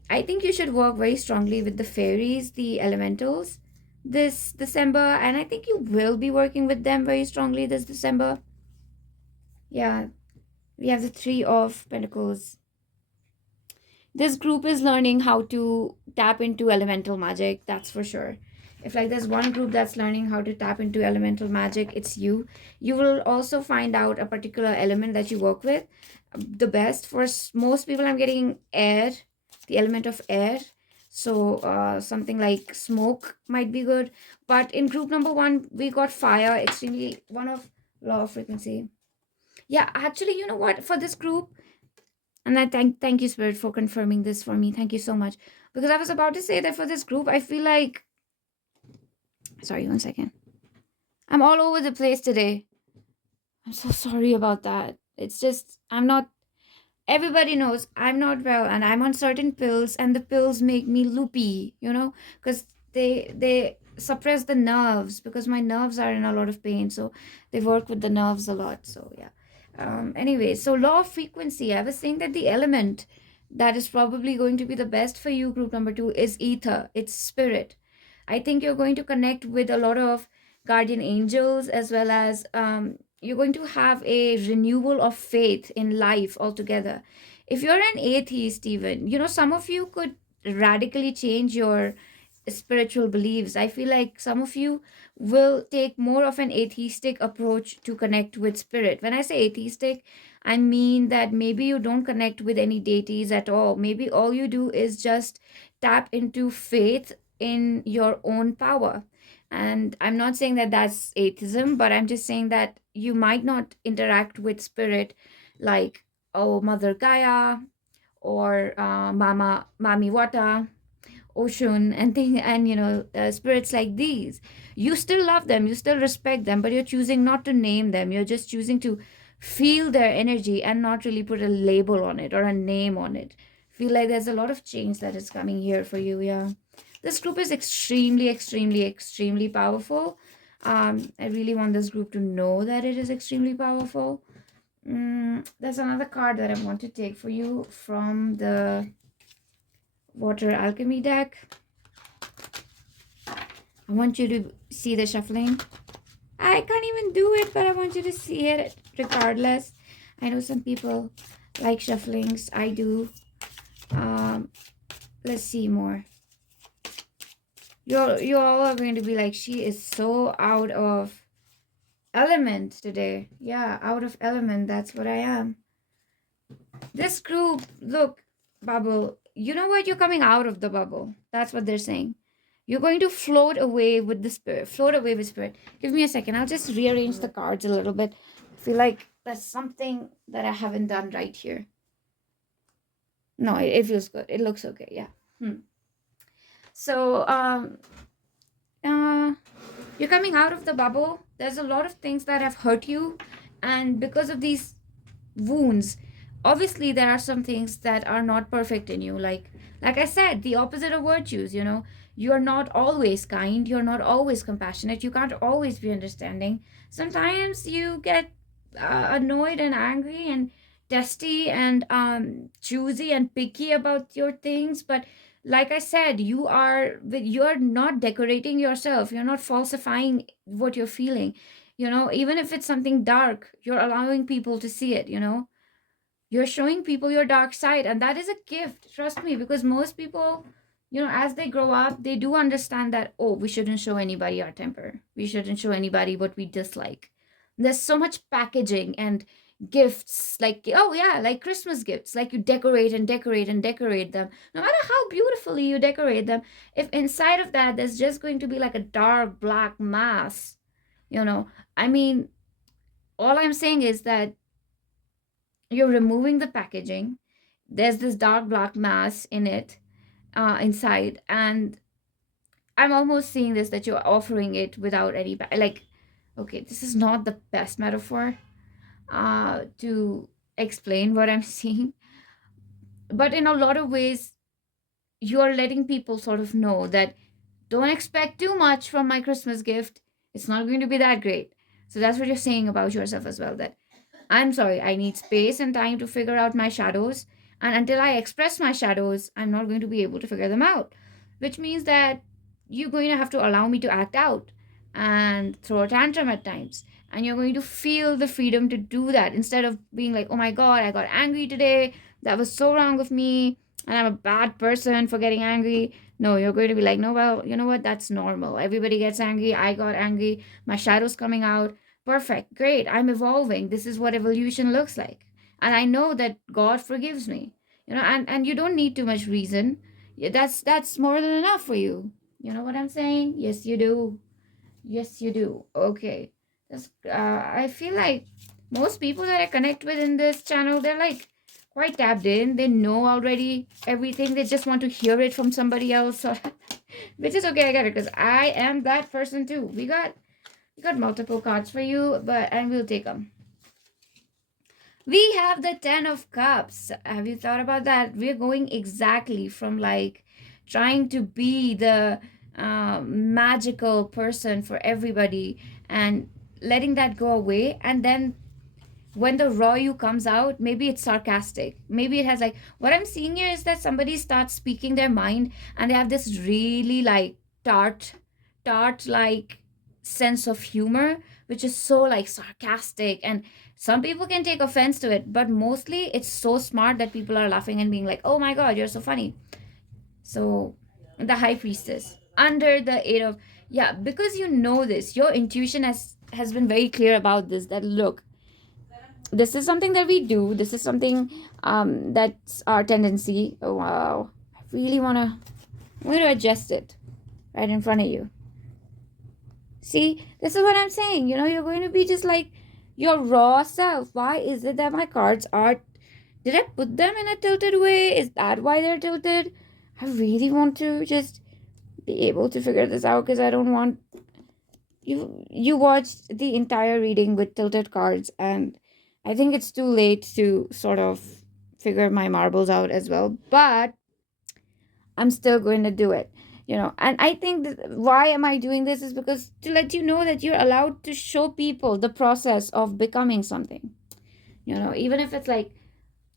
I think you should work very strongly with the fairies, the elementals, this December, and I think you will be working with them very strongly this December. Yeah, we have the Three of Pentacles. This group is learning how to tap into elemental magic, that's for sure. If like there's one group that's learning how to tap into elemental magic, it's you. You will also find out a particular element that you work with the best. For most people, I'm getting air, the element of air. So something like smoke might be good. But in group number one, we got fire, extremely one of law of frequency. Yeah, actually, you know what, for this group, and I thank you, Spirit, for confirming this for me. Thank you so much. Because I was about to say that for this group, I feel like, sorry, one second, I'm all over the place today. I'm so sorry about that. It's just, I'm not, everybody knows I'm not well, and I'm on certain pills, and the pills make me loopy, because they suppress the nerves, because my nerves are in a lot of pain, so they work with the nerves a lot. So yeah. Anyway, so law of frequency, I was saying that the element that is probably going to be the best for you, group number two, is ether. It's spirit. I think you're going to connect with a lot of guardian angels, as well as you're going to have a renewal of faith in life altogether. If you're an atheist, even, some of you could radically change your spiritual beliefs. I feel like some of you will take more of an atheistic approach to connect with spirit. When I say atheistic, I mean that maybe you don't connect with any deities at all. Maybe all you do is just tap into faith in your own power. And I'm not saying that that's atheism, but I'm just saying that you might not interact with spirit like, oh, Mother Gaia, or Mami Wata, Ocean, and spirits like these. You still love them, you still respect them, but you're choosing not to name them. You're just choosing to feel their energy and not really put a label on it or a name on it. Feel like there's a lot of change that is coming here for you. Yeah, this group is extremely, extremely, extremely powerful. I really want this group to know that it is extremely powerful. There's another card that I want to take for you from the water alchemy deck. I want you to see the shuffling. I can't even do it, but I want you to see it regardless. I know some people like shufflings. I do. Let's see more. You all are going to be like, she is so out of element today. Yeah, out of element. That's what I am. This group, look, bubble. You know what? You're coming out of the bubble. That's what they're saying. You're going to float away with the spirit. Float away with spirit. Give me a second. I'll just rearrange the cards a little bit. I feel like that's something that I haven't done right here. No, it feels good. It looks okay. Yeah. So, you're coming out of the bubble. There's a lot of things that have hurt you. And because of these wounds, obviously there are some things that are not perfect in you. Like I said, the opposite of virtues, you're not always kind, you're not always compassionate, you can't always be understanding. Sometimes you get annoyed and angry and testy and choosy and picky about your things. But like I said, you're not decorating yourself, you're not falsifying what you're feeling. Even if it's something dark, you're allowing people to see it. You're showing people your dark side, and that is a gift, trust me, because most people, as they grow up, they do understand that, oh, we shouldn't show anybody our temper, we shouldn't show anybody what we dislike. There's so much packaging and gifts, like, oh yeah, like Christmas gifts, like you decorate and decorate and decorate them. No matter how beautifully you decorate them, if inside of that there's just going to be like a dark black mass, I mean, all I'm saying is that you're removing the packaging. There's this dark black mass in it, inside, and I'm almost seeing this, that you're offering it without any like, okay, this is not the best metaphor to explain what I'm seeing, but in a lot of ways you're letting people sort of know that don't expect too much from my Christmas gift. It's not going to be that great. So that's what you're saying about yourself as well, that I'm sorry, I need space and time to figure out my shadows. And until I express my shadows, I'm not going to be able to figure them out. Which means that you're going to have to allow me to act out and throw a tantrum at times. And you're going to feel the freedom to do that instead of being like, oh my God, I got angry today. That was so wrong of me. And I'm a bad person for getting angry. No, you're going to be like, no, well, you know what? That's normal. Everybody gets angry. I got angry. My shadow's coming out. Perfect, great, I'm evolving. This is what evolution looks like, and I know that God forgives me. And you don't need too much reason. Yeah, that's more than enough for you. You know what I'm saying? Yes, you do. Yes, you do. Okay. I feel like most people that I connect with in this channel, they're like quite tapped in. They know already everything. They just want to hear it from somebody else. So, which is okay. I get it, because I am that person too. We got multiple cards for you, and we'll take them. We have the 10 of Cups. Have you thought about that? We're going exactly from like trying to be the magical person for everybody and letting that go away. And then when the raw you comes out, maybe it's sarcastic. Maybe it has like, what I'm seeing here is that somebody starts speaking their mind and they have this really like tart like sense of humor, which is so like sarcastic, and some people can take offense to it, but mostly it's so smart that people are laughing and being like, oh my God, you're so funny. So the High Priestess under the Eight of, yeah, because this, your intuition has been very clear about this, that look, this is something that we do, this is something that's our tendency. Oh wow, I really want to adjust it right in front of you. See, this is what I'm saying. You're going to be just like your raw self. Why is it that my cards are... Did I put them in a tilted way? Is that why they're tilted? I really want to just be able to figure this out, because I don't want... You watched the entire reading with tilted cards, and I think it's too late to sort of figure my marbles out as well. But I'm still going to do it. And I think why am I doing this is because to let you know that you're allowed to show people the process of becoming something. Even if it's like,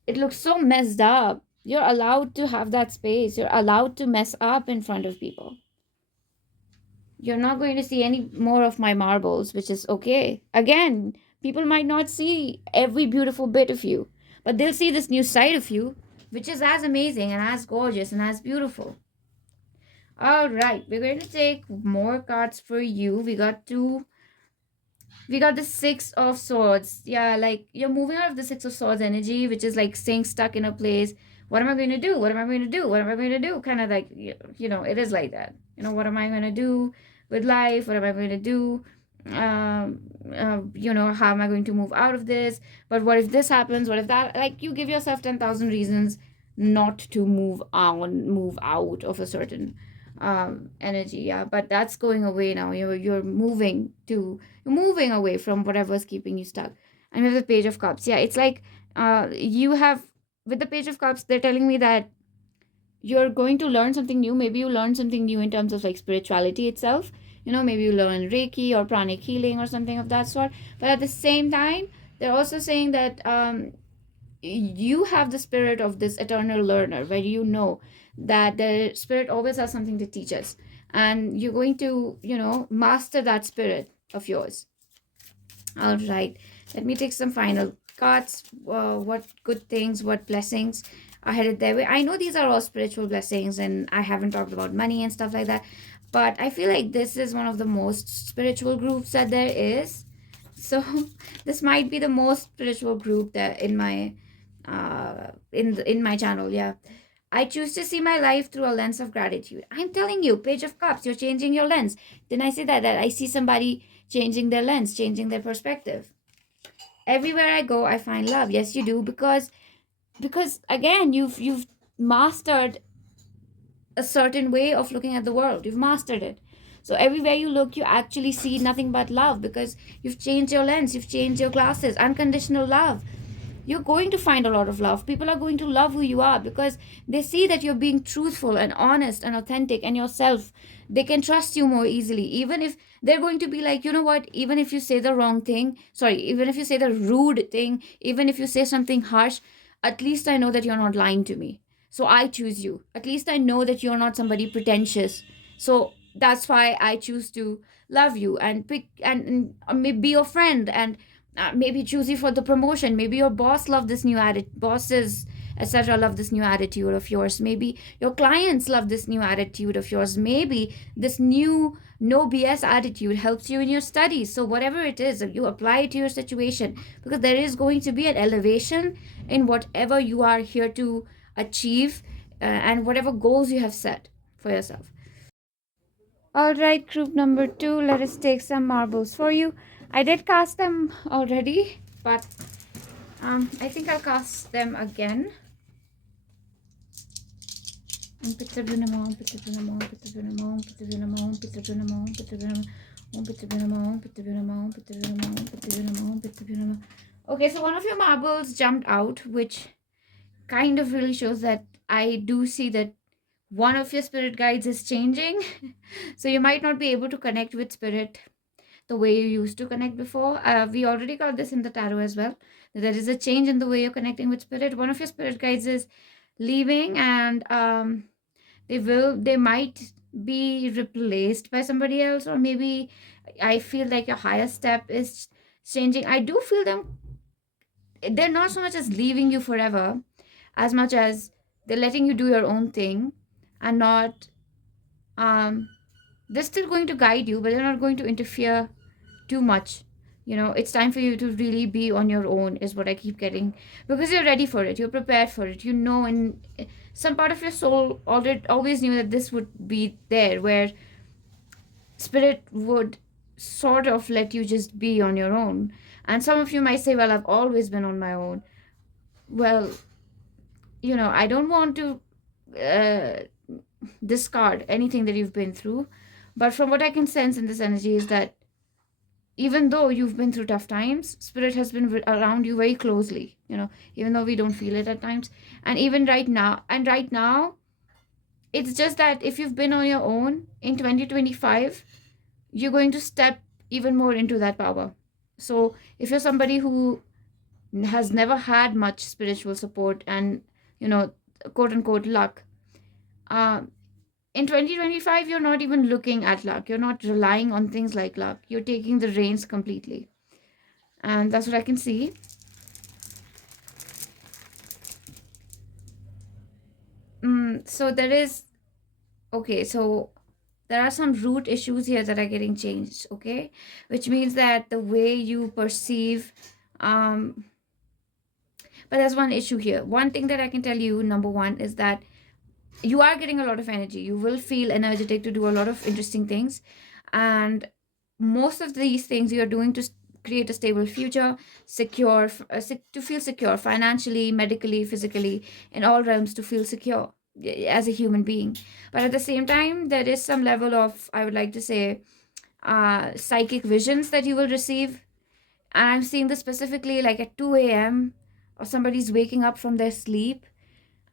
it looks so messed up, You're allowed to have that space. You're allowed to mess up in front of people. You're not going to see any more of my marbles, which is okay. Again, people might not see every beautiful bit of you, but they'll see this new side of you, which is as amazing and as gorgeous and as beautiful. All right, we're going to take more cards for you. We got the Six of Swords. Yeah, like you're moving out of the Six of Swords energy, which is like staying stuck in a place. What am I going to do? What am I going to do? What am I going to do? Kind of like, it is like that. What am I going to do with life? What am I going to do? How am I going to move out of this? But what if this happens? What if that? Like, you give yourself 10,000 reasons not to move out of a certain energy. Yeah, but that's going away now. You're moving away from whatever's keeping you stuck. And with the Page of Cups, yeah, it's like you have, with the Page of Cups, they're telling me that you're going to learn something new. Maybe you learn something new in terms of like spirituality itself. Maybe you learn Reiki or pranic healing or something of that sort. But at the same time, they're also saying that you have the spirit of this eternal learner, where that the spirit always has something to teach us, and you're going to master that spirit of yours. All right, let me take some final cards. What good things, what blessings are headed their way? I know these are all spiritual blessings, and I haven't talked about money and stuff like that, but I feel like this is one of the most spiritual groups that there is. So this might be the most spiritual group that in my channel. Yeah, I choose to see my life through a lens of gratitude. I'm telling you, Page of Cups, you're changing your lens. Didn't I say that I see somebody changing their lens, changing their perspective? Everywhere I go, I find love. Yes, you do, because again, you've mastered a certain way of looking at the world. You've mastered it. So everywhere you look, you actually see nothing but love, because you've changed your lens, you've changed your glasses. Unconditional love. You're going to find a lot of love. People are going to love who you are, because they see that you're being truthful and honest and authentic and yourself. They can trust you more easily, even if they're going to be like, you know what, even if you say the wrong thing, sorry, even if you say the rude thing, even if you say something harsh, at least I know that you're not lying to me. So I choose you. At least I know that you're not somebody pretentious. So that's why I choose to love you and pick and be your friend, and maybe choose you for the promotion. Maybe your boss love this new bosses, etc., love this new attitude of yours. Maybe your clients love this new attitude of yours. Maybe this new no BS attitude helps you in your studies. So whatever it is, you apply it to your situation, because there is going to be an elevation in whatever you are here to achieve, and whatever goals you have set for yourself. All right, group number 2, let us take some marbles for you. I did cast them already, but I think I'll cast them again. Okay, so one of your marbles jumped out, which kind of really shows that I do see that one of your spirit guides is changing. So you might not be able to connect with spirit the way you used to connect before. We already got this in the tarot as well. There is a change in the way you're connecting with spirit. One of your spirit guides is leaving, and they might be replaced by somebody else, or maybe I feel like your higher step is changing. I do feel they're not so much as leaving you forever, as much as they're letting you do your own thing, and not they're still going to guide you, but they're not going to interfere too much. It's time for you to really be on your own, is what I keep getting, because you're ready for it, you're prepared for it, and some part of your soul already always knew that this would be there, where spirit would sort of let you just be on your own. And some of you might say, well, I've always been on my own. Well, I don't want to uh, discard anything that you've been through, but from what I can sense in this energy is that even though you've been through tough times, spirit has been around you very closely, even though we don't feel it at times. And even right now, it's just that if you've been on your own in 2025, you're going to step even more into that power. So if you're somebody who has never had much spiritual support, and quote unquote luck. uh, in 2025, you're not even looking at luck, you're not relying on things like luck, you're taking the reins completely, and that's what I can see. So there is, okay, so there are some root issues here that are getting changed, okay, which means that the way you perceive, um but there's one issue here. One thing that I can tell you, number one, is that you are getting a lot of energy, you will feel energetic to do a lot of interesting things, and most of these things you're doing to create a stable future, secure, to feel secure financially, medically, physically, in all realms, to feel secure as a human being. But at the same time, there is some level of, I would like to say, psychic visions that you will receive. And I'm seeing this specifically like at 2 a.m., or somebody's waking up from their sleep.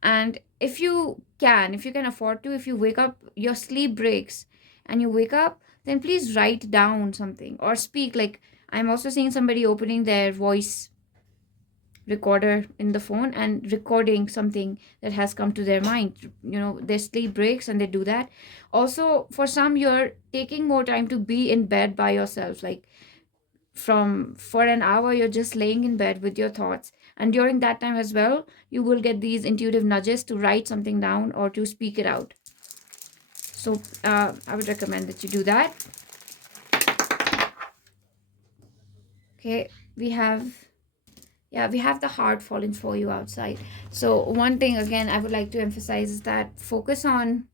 And if you can afford to, if you wake up, your sleep breaks and you wake up, then please write down something or speak. Like, I'm also seeing somebody opening their voice recorder in the phone and recording something that has come to their mind. Their sleep breaks and they do that. Also, for some, you're taking more time to be in bed by yourself. Like, for an hour, you're just laying in bed with your thoughts, and during that time as well, you will get these intuitive nudges to write something down or to speak it out. So I would recommend that you do that. Okay, we have the heart falling for you outside. So one thing again I would like to emphasize is that focus on,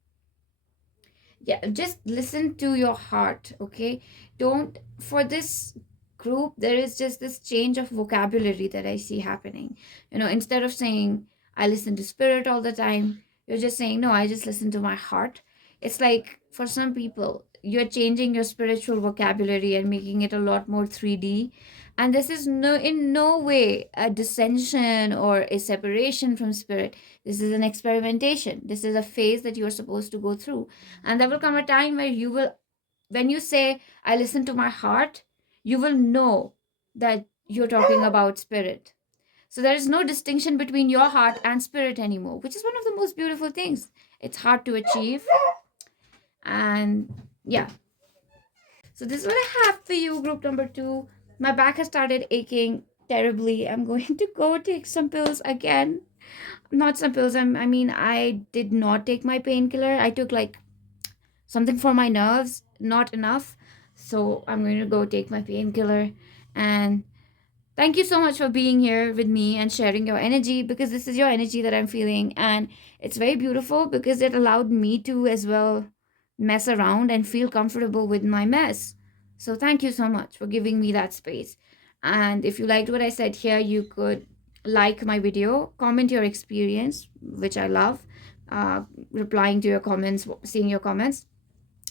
just listen to your heart. Okay, don't, for this group, there is just this change of vocabulary that I see happening. Instead of saying I listen to spirit all the time, you're just saying, no, I just listen to my heart. It's like, for some people, you're changing your spiritual vocabulary and making it a lot more 3D. And this is in no way a dissension or a separation from spirit. This is an experimentation. This is a phase that you're supposed to go through. And there will come a time where when you say, I listen to my heart, you will know that you're talking about spirit. So there is no distinction between your heart and spirit anymore, which is one of the most beautiful things. It's hard to achieve. And yeah. So this is what I have for you, group number 2. My back has started aching terribly. I'm going to go take some pills again. Not some pills. I did not take my painkiller. I took like something for my nerves, not enough. So I'm going to go take my painkiller. And thank you so much for being here with me and sharing your energy, because this is your energy that I'm feeling. And it's very beautiful because it allowed me to as well mess around and feel comfortable with my mess. So thank you so much for giving me that space. And if you liked what I said here, you could like my video, comment your experience, which I love, replying to your comments, seeing your comments.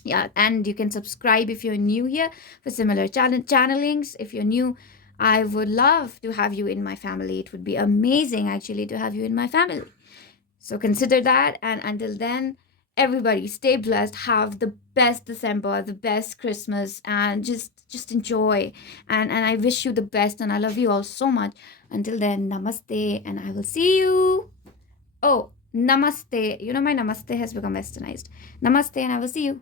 Yeah, and you can subscribe if you're new here for similar channelings. If you're new, I would love to have you in my family. It would be amazing actually to have you in my family. So consider that. And until then, everybody stay blessed, have the best December, the best Christmas, and just enjoy. And I wish you the best, and I love you all so much. Until then, namaste, and I will see you. Oh, namaste. My namaste has become westernized. Namaste, and I will see you.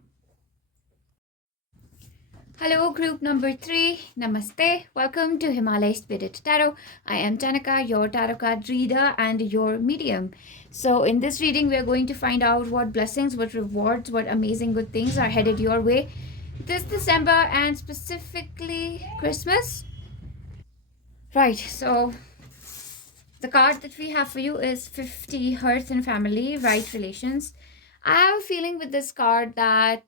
Hello, group number 3. Namaste. Welcome to Himalaya Spirit Tarot. I am Janaka, your tarot card reader and your medium. So in this reading, we are going to find out what blessings, what rewards, what amazing good things are headed your way this December, and specifically Christmas. Right, so the card that we have for you is 50, Hearth and Family, Right Relations. I have a feeling with this card that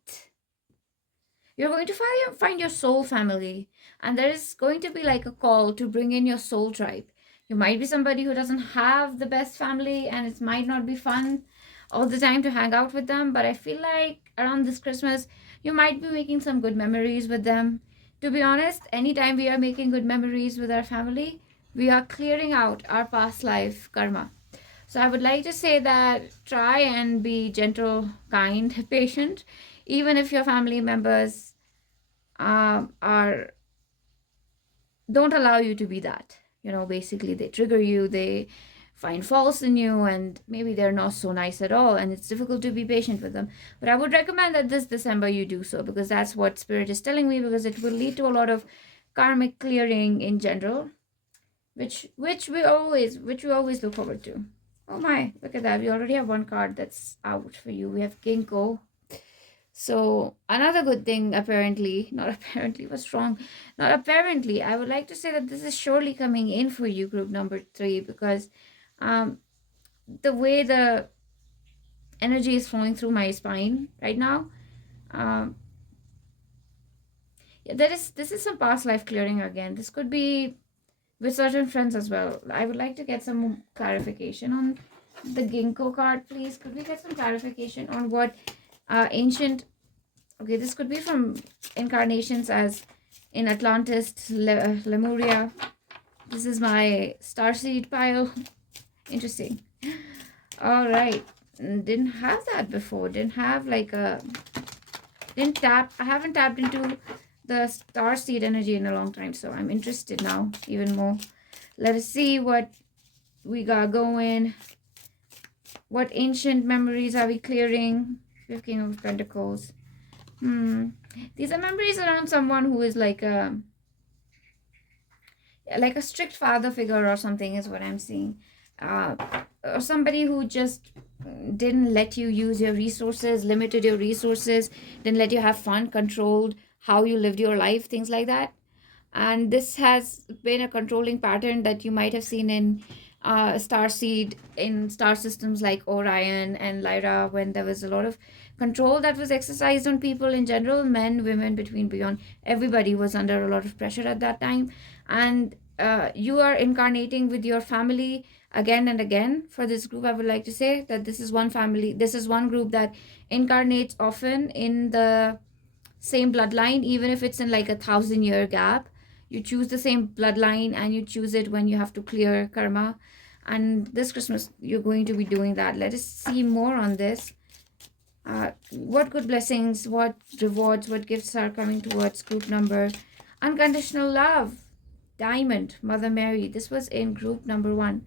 you're going to find your soul family, and there is going to be like a call to bring in your soul tribe. You might be somebody who doesn't have the best family, and it might not be fun all the time to hang out with them, but I feel like around this Christmas you might be making some good memories with them. To be honest, anytime we are making good memories with our family, we are clearing out our past life karma. So I would like to say that try and be gentle, kind, patient, even if your family members are don't allow you to be that. Basically they trigger you, they find faults in you, and maybe they're not so nice at all, and it's difficult to be patient with them. But I would recommend that this December you do so, because that's what Spirit is telling me, because it will lead to a lot of karmic clearing in general, which we always look forward to. Oh my, look at that. We already have one card that's out for you. We have Ginkgo. So another good thing, apparently, not apparently, what's wrong? Not apparently. I would like to say that this is surely coming in for you, group number 3, because the way the energy is flowing through my spine right now, yeah, this is some past life clearing again. This could be with certain friends as well. I would like to get some clarification on the Ginkgo card, please. Could we get some clarification on what ancient... Okay, this could be from incarnations as in Atlantis, Lemuria. This is my starseed pile. Interesting. All right. Didn't have that before. Didn't have like a... I haven't tapped into the starseed energy in a long time, so I'm interested now even more. Let us see what we got going. What ancient memories are we clearing? We have King of Pentacles. These are memories around someone who is like a strict father figure or something, is what I'm seeing. Or somebody who just didn't let you use your resources, limited your resources, didn't let you have fun, controlled how you lived your life, things like that. And this has been a controlling pattern that you might have seen in starseed, in star systems like Orion and Lyra, when there was a lot of control that was exercised on people in general, men, women, between, beyond. Everybody was under a lot of pressure at that time. And you are incarnating with your family again and again. For this group, I would like to say that this is one family, this is one group that incarnates often in the same bloodline, even if it's in like 1,000-year gap. You choose the same bloodline and you choose it when you have to clear karma. And this Christmas, you're going to be doing that. Let us see more on this. What good blessings, what rewards, what gifts are coming towards group number? Unconditional love. Diamond, Mother Mary. This was in group number 1.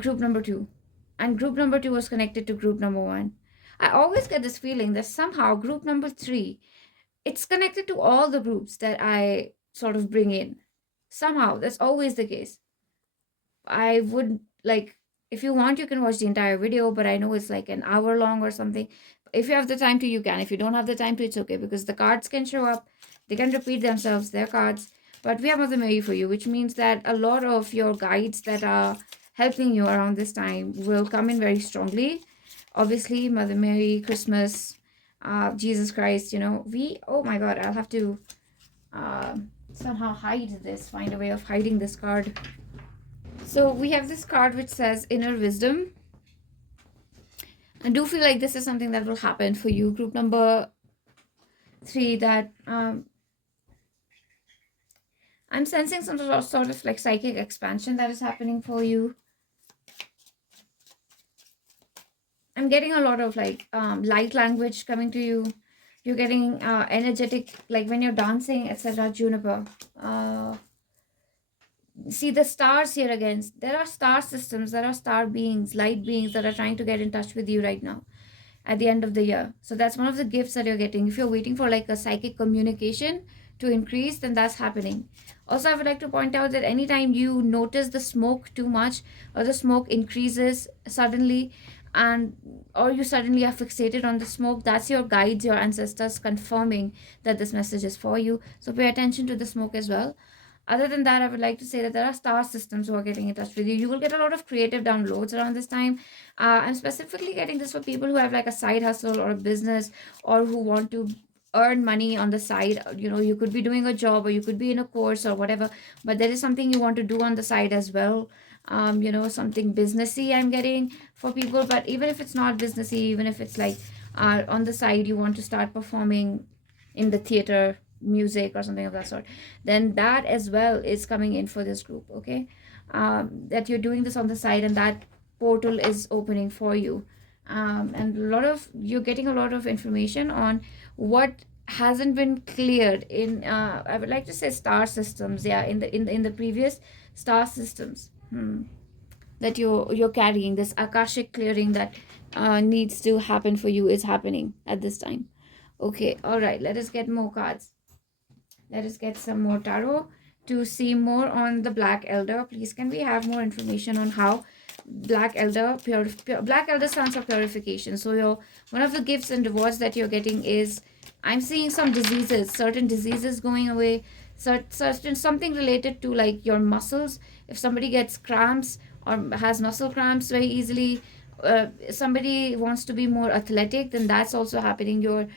Group number 2. And group number 2 was connected to group number 1. I always get this feeling that somehow group number 3, it's connected to all the groups that I sort of bring in. Somehow, that's always the case. I would like, if you want, you can watch the entire video, but I know it's like an hour long or something. If you have the time to, you can. If you don't have the time to, it's okay, because the cards can show up. They can repeat themselves, their cards. But we have Mother Mary for you, which means that a lot of your guides that are helping you around this time will come in very strongly. Obviously, Mother Mary, Christmas, Jesus Christ, oh my God, I'll have to somehow hide this, find a way of hiding this card. So we have this card which says Inner Wisdom. I do feel like this is something that will happen for you, group number 3, that I'm sensing some sort of like psychic expansion that is happening for you. I'm getting a lot of like light language coming to you. You're getting energetic, like when you're dancing, etc. Juniper. See the stars here again. There are star systems, there are star beings, light beings that are trying to get in touch with you right now at the end of the year. So that's one of the gifts that you're getting. If you're waiting for like a psychic communication to increase, then that's happening. Also, I would like to point out that anytime you notice the smoke too much, or the smoke increases suddenly, or you suddenly are fixated on the smoke, that's your guides, your ancestors confirming that this message is for you. So pay attention to the smoke as well. Other than that, I would like to say that there are star systems who are getting in touch with you. You will get a lot of creative downloads around this time. I'm specifically getting this for people who have like a side hustle or a business, or who want to earn money on the side. You could be doing a job, or you could be in a course or whatever, but there is something you want to do on the side as well. Something businessy I'm getting for people. But even if it's not businessy, even if it's like on the side you want to start performing in the theater, music, or something of that sort, then that as well is coming in for this group. Okay, that you're doing this on the side, and that portal is opening for you. And you're getting a lot of information on what hasn't been cleared in I would like to say star systems. Yeah, in the previous star systems. that you're carrying, this akashic clearing that needs to happen for you, is happening at this time. Okay, all right, let us get more cards. Let us get some more tarot to see more on the Black Elder. Please, can we have more information on how Black Elder, Black Elder stands for purification. So one of the gifts and rewards that you're getting is, I'm seeing some diseases, certain diseases going away, certain something related to like your muscles. If somebody gets cramps or has muscle cramps very easily, somebody wants to be more athletic, then that's also happening. You're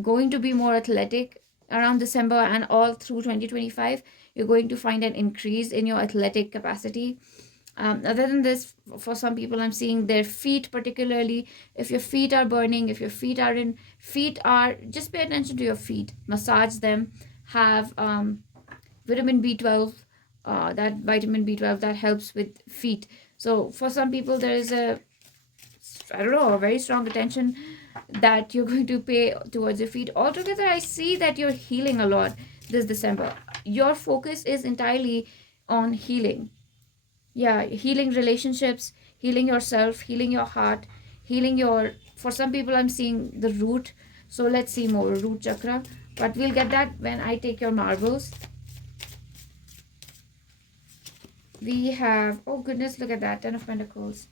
going to be more athletic around December and all through 2025. You're going to find an increase in your athletic capacity. Other than this, for some people, I'm seeing their feet, particularly if your feet are burning, if your feet are, just pay attention to your feet, massage them, have vitamin B12, that vitamin B12 that helps with feet. So for some people, there is a very strong attention that you're going to pay towards your feet. Altogether, I see that you're healing a lot this December. Your focus is entirely on healing. Yeah, healing relationships, healing yourself, healing your heart, healing your, for some people, I'm seeing the root. So let's see more, root chakra. But we'll get that when I take your marbles. We have, oh goodness, look at that, 10 of Pentacles.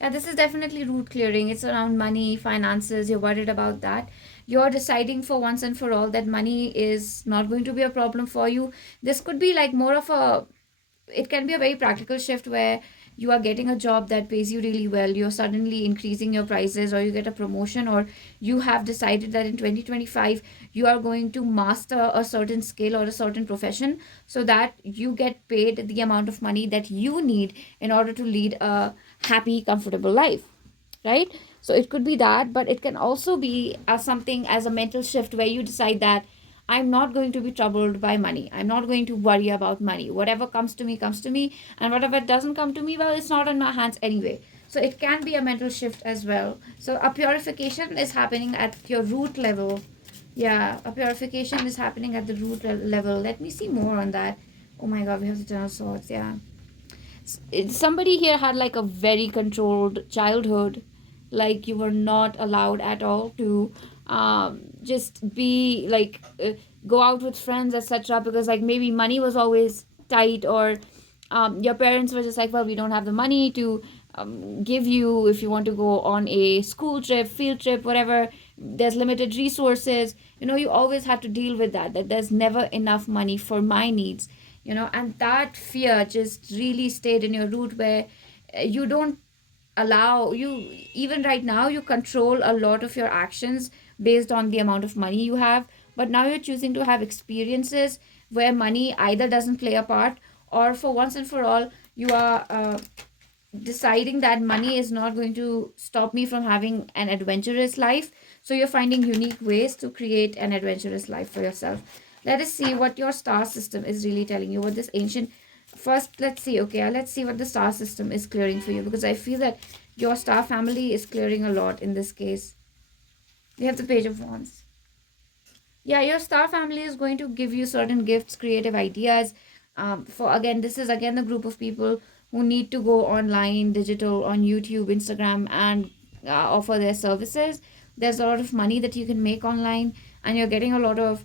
Yeah, this is definitely root clearing. It's around money, finances. You're worried about that. You're deciding for once and for all that money is not going to be a problem for you. This could be like more of a, it can be a very practical shift where you are getting a job that pays you really well, you're suddenly increasing your prices, or you get a promotion, or you have decided that in 2025 you are going to master a certain skill or a certain profession so that you get paid the amount of money that you need in order to lead a happy, comfortable life, right? So it could be that, but it can also be as something as a mental shift where you decide that I'm not going to be troubled by money. I'm not going to worry about money. Whatever comes to me, comes to me. And whatever doesn't come to me, well, it's not in my hands anyway. So it can be a mental shift as well. So a purification is happening at your root level. Yeah, a purification is happening at the root level. Let me see more on that. Oh my God, we have the Ten of Swords. Yeah. Somebody here had like a very controlled childhood. Like you were not allowed at all to just be like go out with friends, etc., because like maybe money was always tight, or your parents were just like, well, we don't have the money to give you if you want to go on a school trip, field trip, whatever. There's limited resources. You always have to deal with that there's never enough money for my needs. And that fear just really stayed in your root, where you don't allow you, even right now you control a lot of your actions based on the amount of money you have, but now you're choosing to have experiences where money either doesn't play a part, or for once and for all you are deciding that money is not going to stop me from having an adventurous life. So you're finding unique ways to create an adventurous life for yourself. Let us see what your star system is really telling you, what this ancient, first let's see, okay, let's see what the star system is clearing for you, because I feel that your star family is clearing a lot in this case. We have the Page of Wands. Yeah, your star family is going to give you certain gifts, creative ideas. For again, this is again the group of people who need to go online, digital, on YouTube, Instagram, and offer their services. There's a lot of money that you can make online, and you're getting a lot of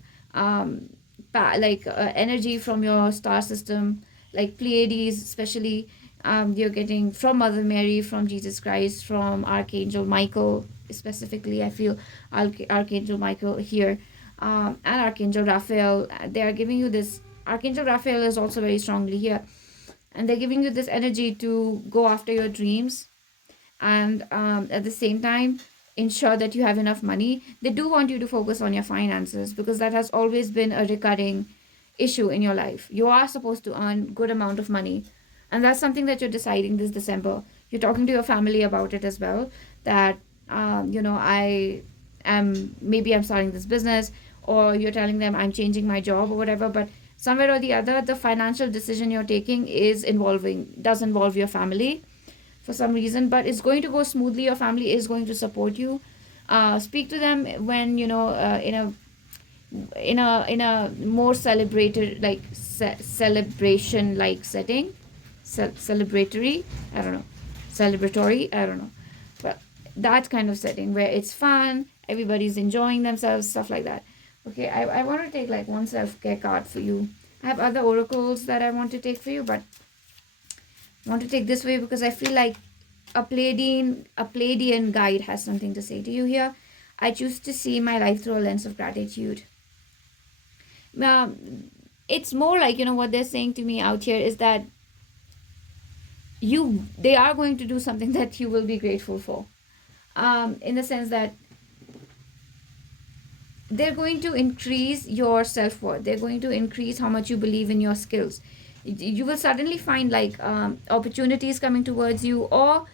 energy from your star system, like Pleiades, especially. You're getting from Mother Mary, from Jesus Christ, from Archangel Michael, specifically. I feel Archangel Michael here, and Archangel Raphael. They are giving you this. Archangel Raphael is also very strongly here, and they're giving you this energy to go after your dreams, and at the same time ensure that you have enough money. They do want you to focus on your finances, because that has always been a recurring issue in your life. You are supposed to earn good amount of money, and that's something that you're deciding this December. You're talking to your family about it as well, that I'm starting this business, or you're telling them I'm changing my job or whatever, but somewhere or the other the financial decision you're taking does involve your family for some reason, but it's going to go smoothly. Your family is going to support you. Speak to them when in a more celebrated, like celebration like setting. celebratory, I don't know, celebratory, I don't know, but that kind of setting where it's fun, everybody's enjoying themselves, stuff like that. Okay, I want to take like one self-care card for you. I have other oracles that I want to take for you, but I want to take this way because I feel like a Pleiadian guide has something to say to you here. I choose to see my life through a lens of gratitude. It's more like, what they're saying to me out here is that they are going to do something that you will be grateful for. In the sense that they're going to increase your self-worth. They're going to increase how much you believe in your skills. You will suddenly find like opportunities coming towards you, or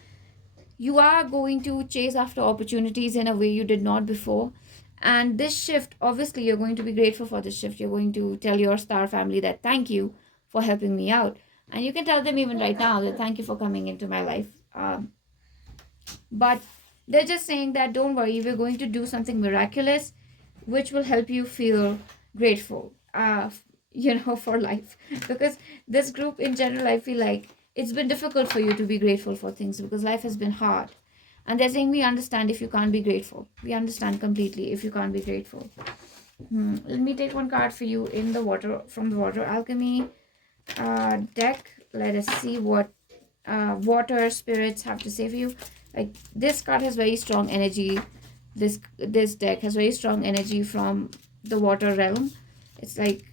you are going to chase after opportunities in a way you did not before. And this shift, obviously you're going to be grateful for this shift. You're going to tell your star family that thank you for helping me out, and you can tell them even right now that thank you for coming into my life. But they're just saying that don't worry, we're going to do something miraculous which will help you feel grateful, for life. Because this group in general, I feel like it's been difficult for you to be grateful for things because life has been hard. And they're saying we understand if you can't be grateful. We understand completely if you can't be grateful. Let me take one card for you in the water from the water alchemy deck. Let us see what water spirits have to say for you. Like, this card has very strong energy. This deck has very strong energy from the water realm. It's like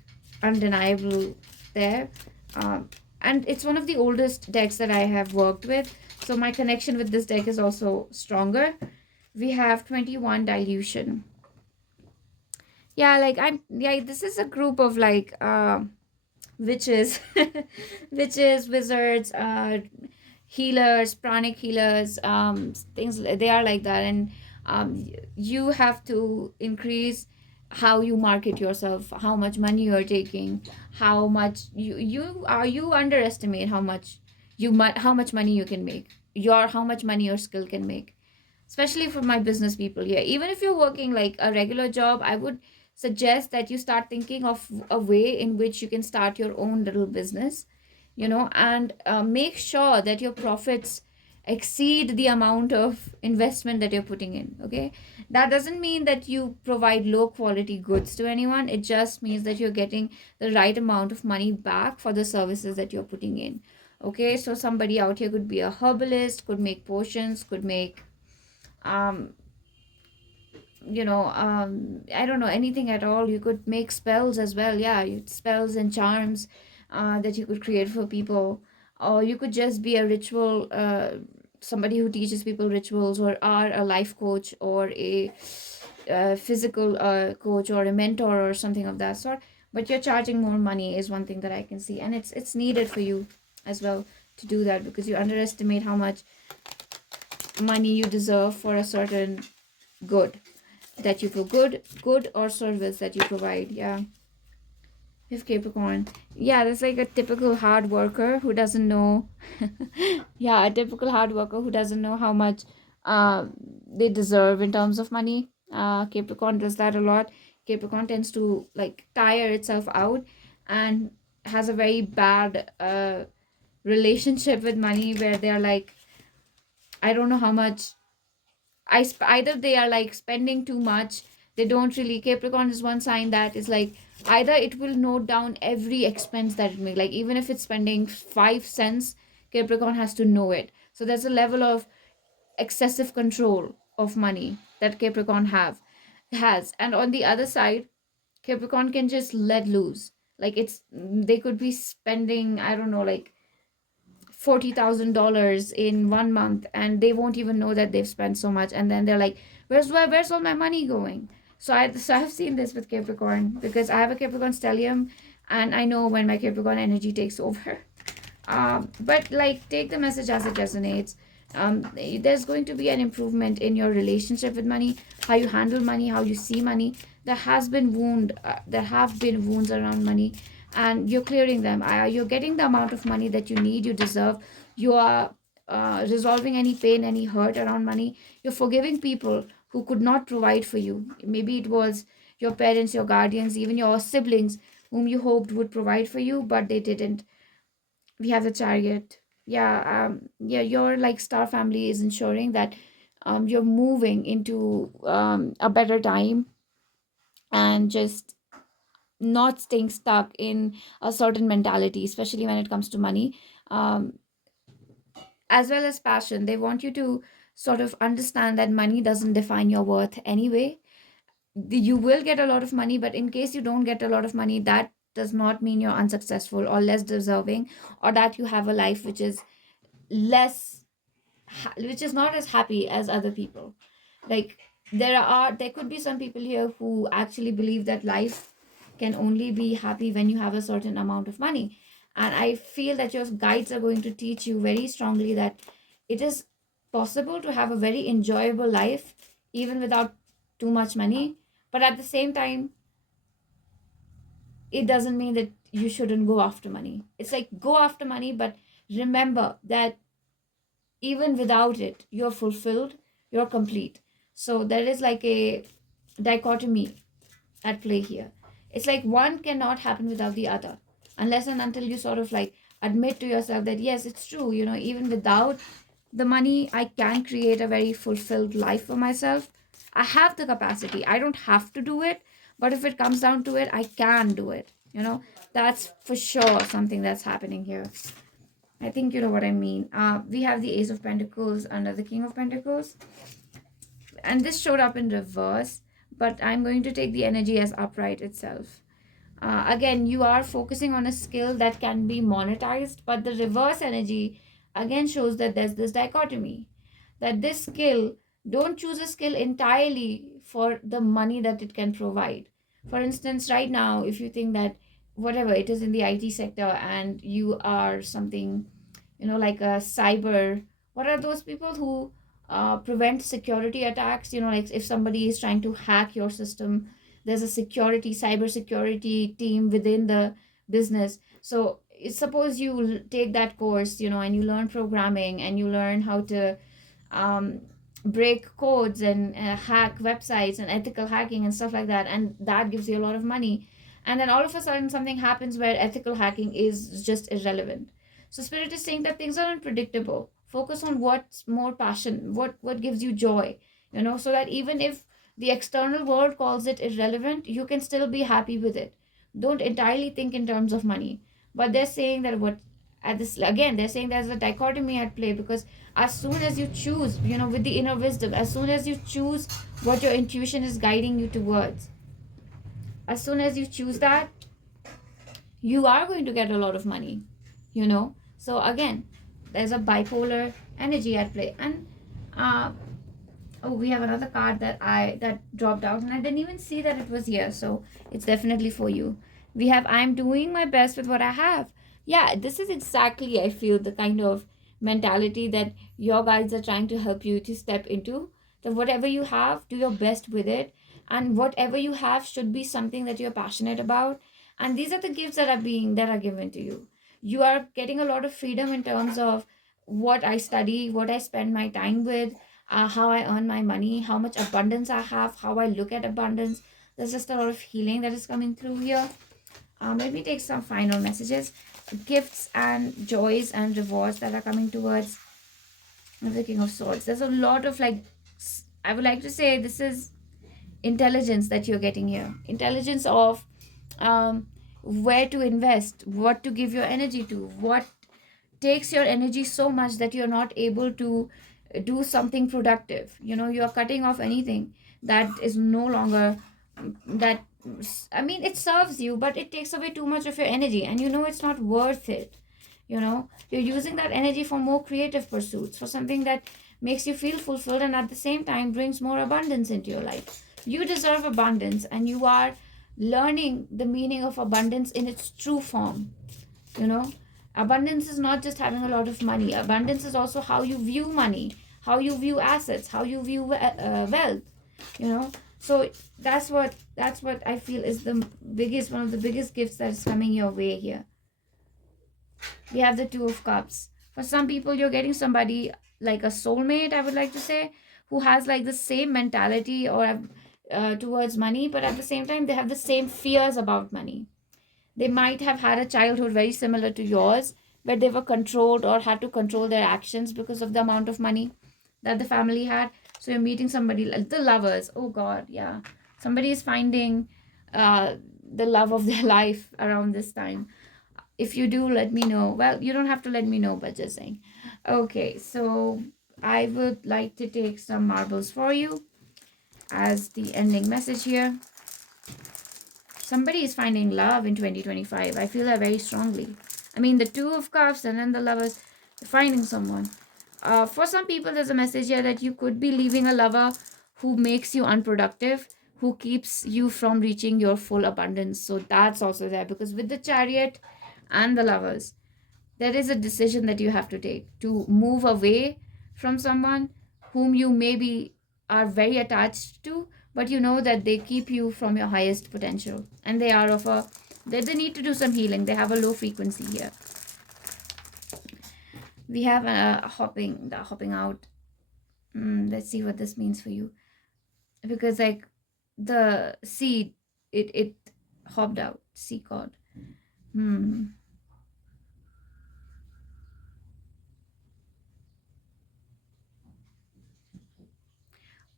undeniable there. And it's one of the oldest decks that I have worked with, so my connection with this deck is also stronger. We have 21 dilution. Yeah, like this is a group of like witches, witches, wizards, healers, pranic healers, things. They are like that. And you have to increase how you market yourself, how much money you're taking, how much you underestimate how much how much money you can make, how much money your skill can make. Especially for my business people here, even if you're working like a regular job, I would suggest that you start thinking of a way in which you can start your own little business, and make sure that your profits exceed the amount of investment that you're putting in. Okay, that doesn't mean that you provide low quality goods to anyone. It just means that you're getting the right amount of money back for the services that you're putting in. Okay, so somebody out here could be a herbalist, could make potions, could make um I don't know, anything at all. You could make spells as well. Yeah, spells and charms that you could create for people. Or you could just be a ritual somebody who teaches people rituals, or are a life coach, or a physical coach, or a mentor, or something of that sort. But you're charging more money is one thing that I can see, and it's needed for you as well to do that, because you underestimate how much money you deserve for a certain good that you feel good or service that you provide. Yeah. If Capricorn, yeah, that's like a typical hard worker who doesn't know. Yeah, a typical hard worker who doesn't know how much they deserve in terms of money. Capricorn does that a lot. Capricorn tends to like tire itself out and has a very bad relationship with money, where they're like, I don't know how much either they are like spending too much. They don't really. Capricorn is one sign that is like, either it will note down every expense that it makes, like even if it's spending 5 cents, Capricorn has to know it. So there's a level of excessive control of money that Capricorn has. And on the other side, Capricorn can just let loose. Like, they could be spending, I don't know, like $40,000 in 1 month, and they won't even know that they've spent so much. And then they're like, where's all my money going? So I've seen this with Capricorn, because I have a Capricorn stellium, and I know when my Capricorn energy takes over. But like, take the message as it resonates. There's going to be an improvement in your relationship with money, how you handle money, how you see money. There have been wounds around money, and you're clearing them. You're getting the amount of money that you need, you deserve. You are resolving any pain, any hurt around money. You're forgiving people who could not provide for you. Maybe it was your parents, your guardians, even your siblings, whom you hoped would provide for you, but they didn't. We have the Chariot. Yeah, your like star family is ensuring that you're moving into a better time, and just not staying stuck in a certain mentality, especially when it comes to money, um, as well as passion. They want you to sort of understand that money doesn't define your worth anyway. You will get a lot of money, but in case you don't get a lot of money, that does not mean you're unsuccessful or less deserving, or that you have a life which is less which is not as happy as other people. Like, there could be some people here who actually believe that life can only be happy when you have a certain amount of money, and I feel that your guides are going to teach you very strongly that it is possible to have a very enjoyable life even without too much money. But at the same time, it doesn't mean that you shouldn't go after money. It's like, go after money, but remember that even without it, you're fulfilled, you're complete. So there is like a dichotomy at play here. It's like one cannot happen without the other, unless and until you sort of like admit to yourself that yes, it's true, even without the money, I can create a very fulfilled life for myself. I have the capacity, I don't have to do it, but if it comes down to it, I can do it. That's for sure something that's happening here. I think you know what I mean. We have the Ace of Pentacles under the King of Pentacles, and this showed up in reverse, but I'm going to take the energy as upright itself. Again, you are focusing on a skill that can be monetized, but the reverse energy again shows that there's this dichotomy, that this skill, don't choose a skill entirely for the money that it can provide. For instance, right now, if you think that whatever it is in the IT sector and you are something, like a cyber, what are those people who prevent security attacks? Like if somebody is trying to hack your system, there's a cyber security team within the business. So suppose you take that course, and you learn programming and you learn how to um, break codes and hack websites and ethical hacking and stuff like that, and that gives you a lot of money. And then all of a sudden something happens where ethical hacking is just irrelevant. So spirit is saying that things are unpredictable. Focus on what's more passion, what gives you joy, so that even if the external world calls it irrelevant, you can still be happy with it. Don't entirely think in terms of money. But they're saying that what at this again, they're saying there's a dichotomy at play, because as soon as you choose, with the inner wisdom, as soon as you choose what your intuition is guiding you towards, as soon as you choose that, you are going to get a lot of money. So again, there's a bipolar energy at play. And uh oh, we have another card that dropped out, and I didn't even see that it was here, so it's definitely for you. We have, I'm doing my best with what I have. Yeah, this is exactly, I feel, the kind of mentality that your guides are trying to help you to step into. That whatever you have, do your best with it, and whatever you have should be something that you're passionate about. And these are the gifts that are given to you. You are getting a lot of freedom in terms of what I study, what I spend my time with, how I earn my money, how much abundance I have, how I look at abundance. There's just a lot of healing that is coming through here. Let me take some final messages. Gifts and joys and rewards that are coming towards the King of Swords. There's a lot of I would like to say this is intelligence that you're getting here. Intelligence of where to invest, what to give your energy to, what takes your energy so much that you're not able to do something productive. You're cutting off anything that is no longer that I mean, it serves you, but it takes away too much of your energy, and it's not worth it. You're using that energy for more creative pursuits, for something that makes you feel fulfilled and at the same time brings more abundance into your life. You deserve abundance, and you are learning the meaning of abundance in its true form. you know Abundance is not just having a lot of money. Abundance is also how you view money, how you view assets, how you view wealth. So that's what I feel is the biggest one of the biggest gifts that is coming your way here. We have the Two of Cups. For some people, you're getting somebody like a soulmate, I would like to say, who has like the same mentality or towards money, but at the same time they have the same fears about money. They might have had a childhood very similar to yours, where they were controlled or had to control their actions because of the amount of money that the family had. So you're meeting somebody like the lovers. Oh God, yeah. Somebody is finding the love of their life around this time. If you do, let me know. Well, you don't have to let me know, but just saying. Okay, so I would like to take some marbles for you as the ending message here. Somebody is finding love in 2025. I feel that very strongly. I mean, the Two of Cups and then the Lovers, finding someone. For some people, there's a message here that you could be leaving a lover who makes you unproductive, who keeps you from reaching your full abundance. So that's also there, because with the Chariot and the Lovers, there is a decision that you have to take to move away from someone whom you maybe are very attached to, but you know that they keep you from your highest potential, and they are of a they need to do some healing. They have a low frequency here. We have the hopping out. Let's see what this means for you, because like the seed, it hopped out. Sea god.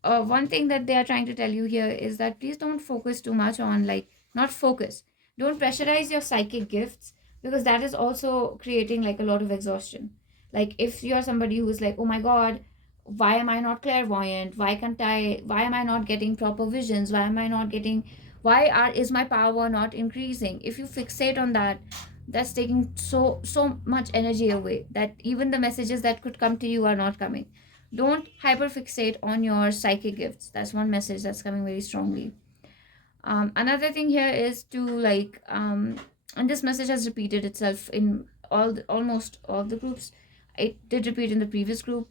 One thing that they are trying to tell you here is that please don't focus too much on, like, not focus, don't pressurize your psychic gifts, because that is also creating like a lot of exhaustion. Like if you're somebody who's like, oh my God, why am I not clairvoyant, why am I not getting proper visions, why am I not getting, is my power not increasing, if you fixate on that, that's taking so much energy away, that even the messages that could come to you are not coming. Don't hyperfixate on your psychic gifts. That's one message that's coming very strongly. Another thing here is to like and this message has repeated itself in almost all the groups. It did repeat in the previous group,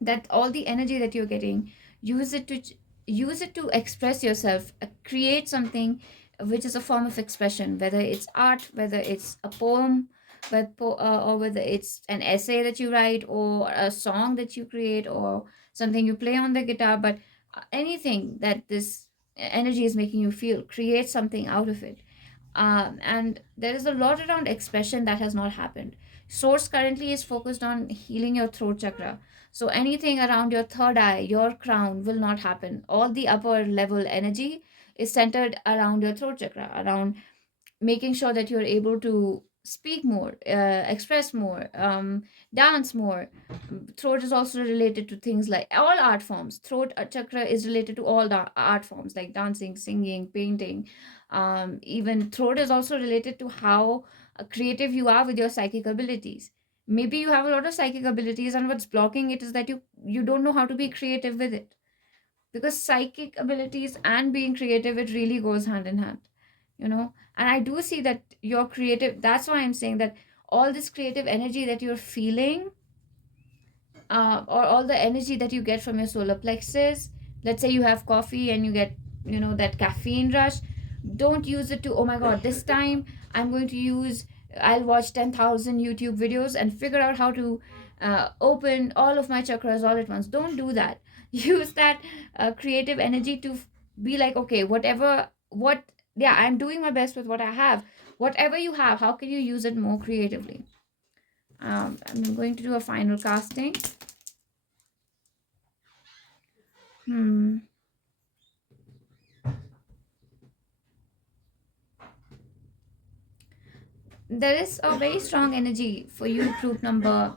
that all the energy that you're getting, use it to express yourself, create something which is a form of expression, whether it's art, whether it's a poem, or whether it's an essay that you write, or a song that you create, or something you play on the guitar. But anything that this energy is making you feel, create something out of it. And there is a lot around expression that has not happened. Source currently is focused on healing your throat chakra. So anything around your third eye, your crown, will not happen. All the upper level energy is centered around your throat chakra, around making sure that you're able to speak more, express more, dance more. Throat is also related to things like all art forms. Throat chakra is related to all the art forms like dancing, singing, painting. Even throat is also related to how creative you are with your psychic abilities. Maybe you have a lot of psychic abilities, and what's blocking it is that you don't know how to be creative with it, because psychic abilities and being creative, it really goes hand in hand, you know. And I do see that you're creative. That's why I'm saying that all this creative energy that you're feeling, or all the energy that you get from your solar plexus, let's say you have coffee and you get, you know, that caffeine rush, don't use it to, oh my God, this time I'm going to use, I'll watch 10,000 YouTube videos and figure out how to open all of my chakras all at once. Don't do that. Use that creative energy to be like, okay, yeah, I'm doing my best with what I have. Whatever you have, how can you use it more creatively? I'm going to do a final casting. There is a very strong energy for you, group number,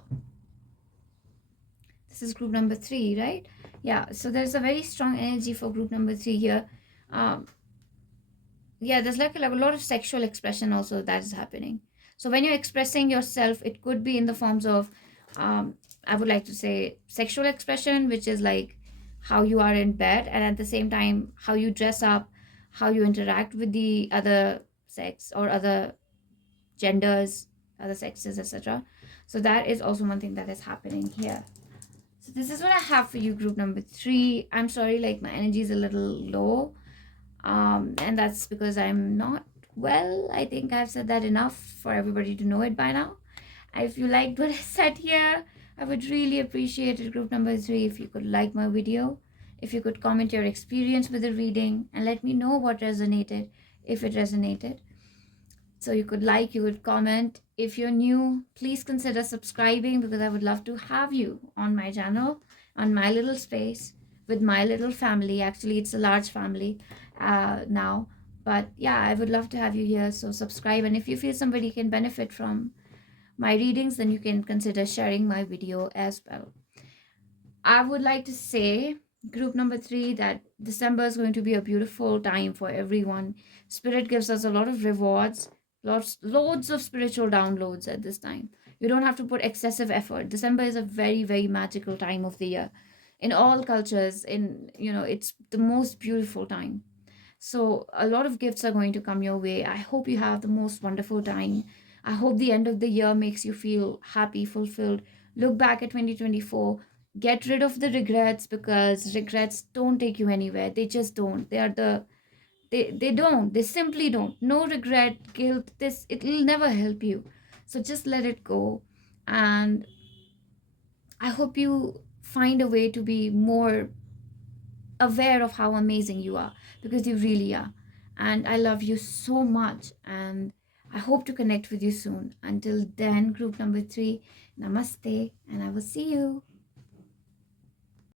this is group number 3, right? Yeah, so there's a very strong energy for group number 3 here. Yeah, there's like a lot of sexual expression also that is happening. So when you're expressing yourself, it could be in the forms of I would like to say sexual expression, which is like how you are in bed, and at the same time how you dress up, how you interact with the other sex or other genders, other sexes, etc. So that is also one thing that is happening here. So this is what I have for you, group number 3. I'm sorry, like my energy is a little low, and that's because I'm not well. I think I've said that enough for everybody to know it by now. If you liked what I said here, I would really appreciate it, group number 3, if you could like my video, if you could comment your experience with the reading and let me know what resonated, if it resonated. So you could like, you could comment. If you're new, please consider subscribing, because I would love to have you on my channel, on my little space, with my little family. Actually, it's a large family now. But yeah, I would love to have you here. So subscribe. And if you feel somebody can benefit from my readings, then you can consider sharing my video as well. I would like to say, group number 3, that December is going to be a beautiful time for everyone. Spirit gives us a lot of rewards, loads of spiritual downloads at this time. You don't have to put excessive effort. December is a very, very magical time of the year. In all cultures, it's the most beautiful time. So a lot of gifts are going to come your way. I hope you have the most wonderful time. I hope the end of the year makes you feel happy, fulfilled. Look back at 2024. Get rid of the regrets, because regrets don't take you anywhere. They just don't. They don't. They simply don't. No regret, guilt, it'll never help you. So just let it go. And I hope you find a way to be more aware of how amazing you are, because you really are. And I love you so much, and I hope to connect with you soon. Until then, group number 3, namaste, and I will see you.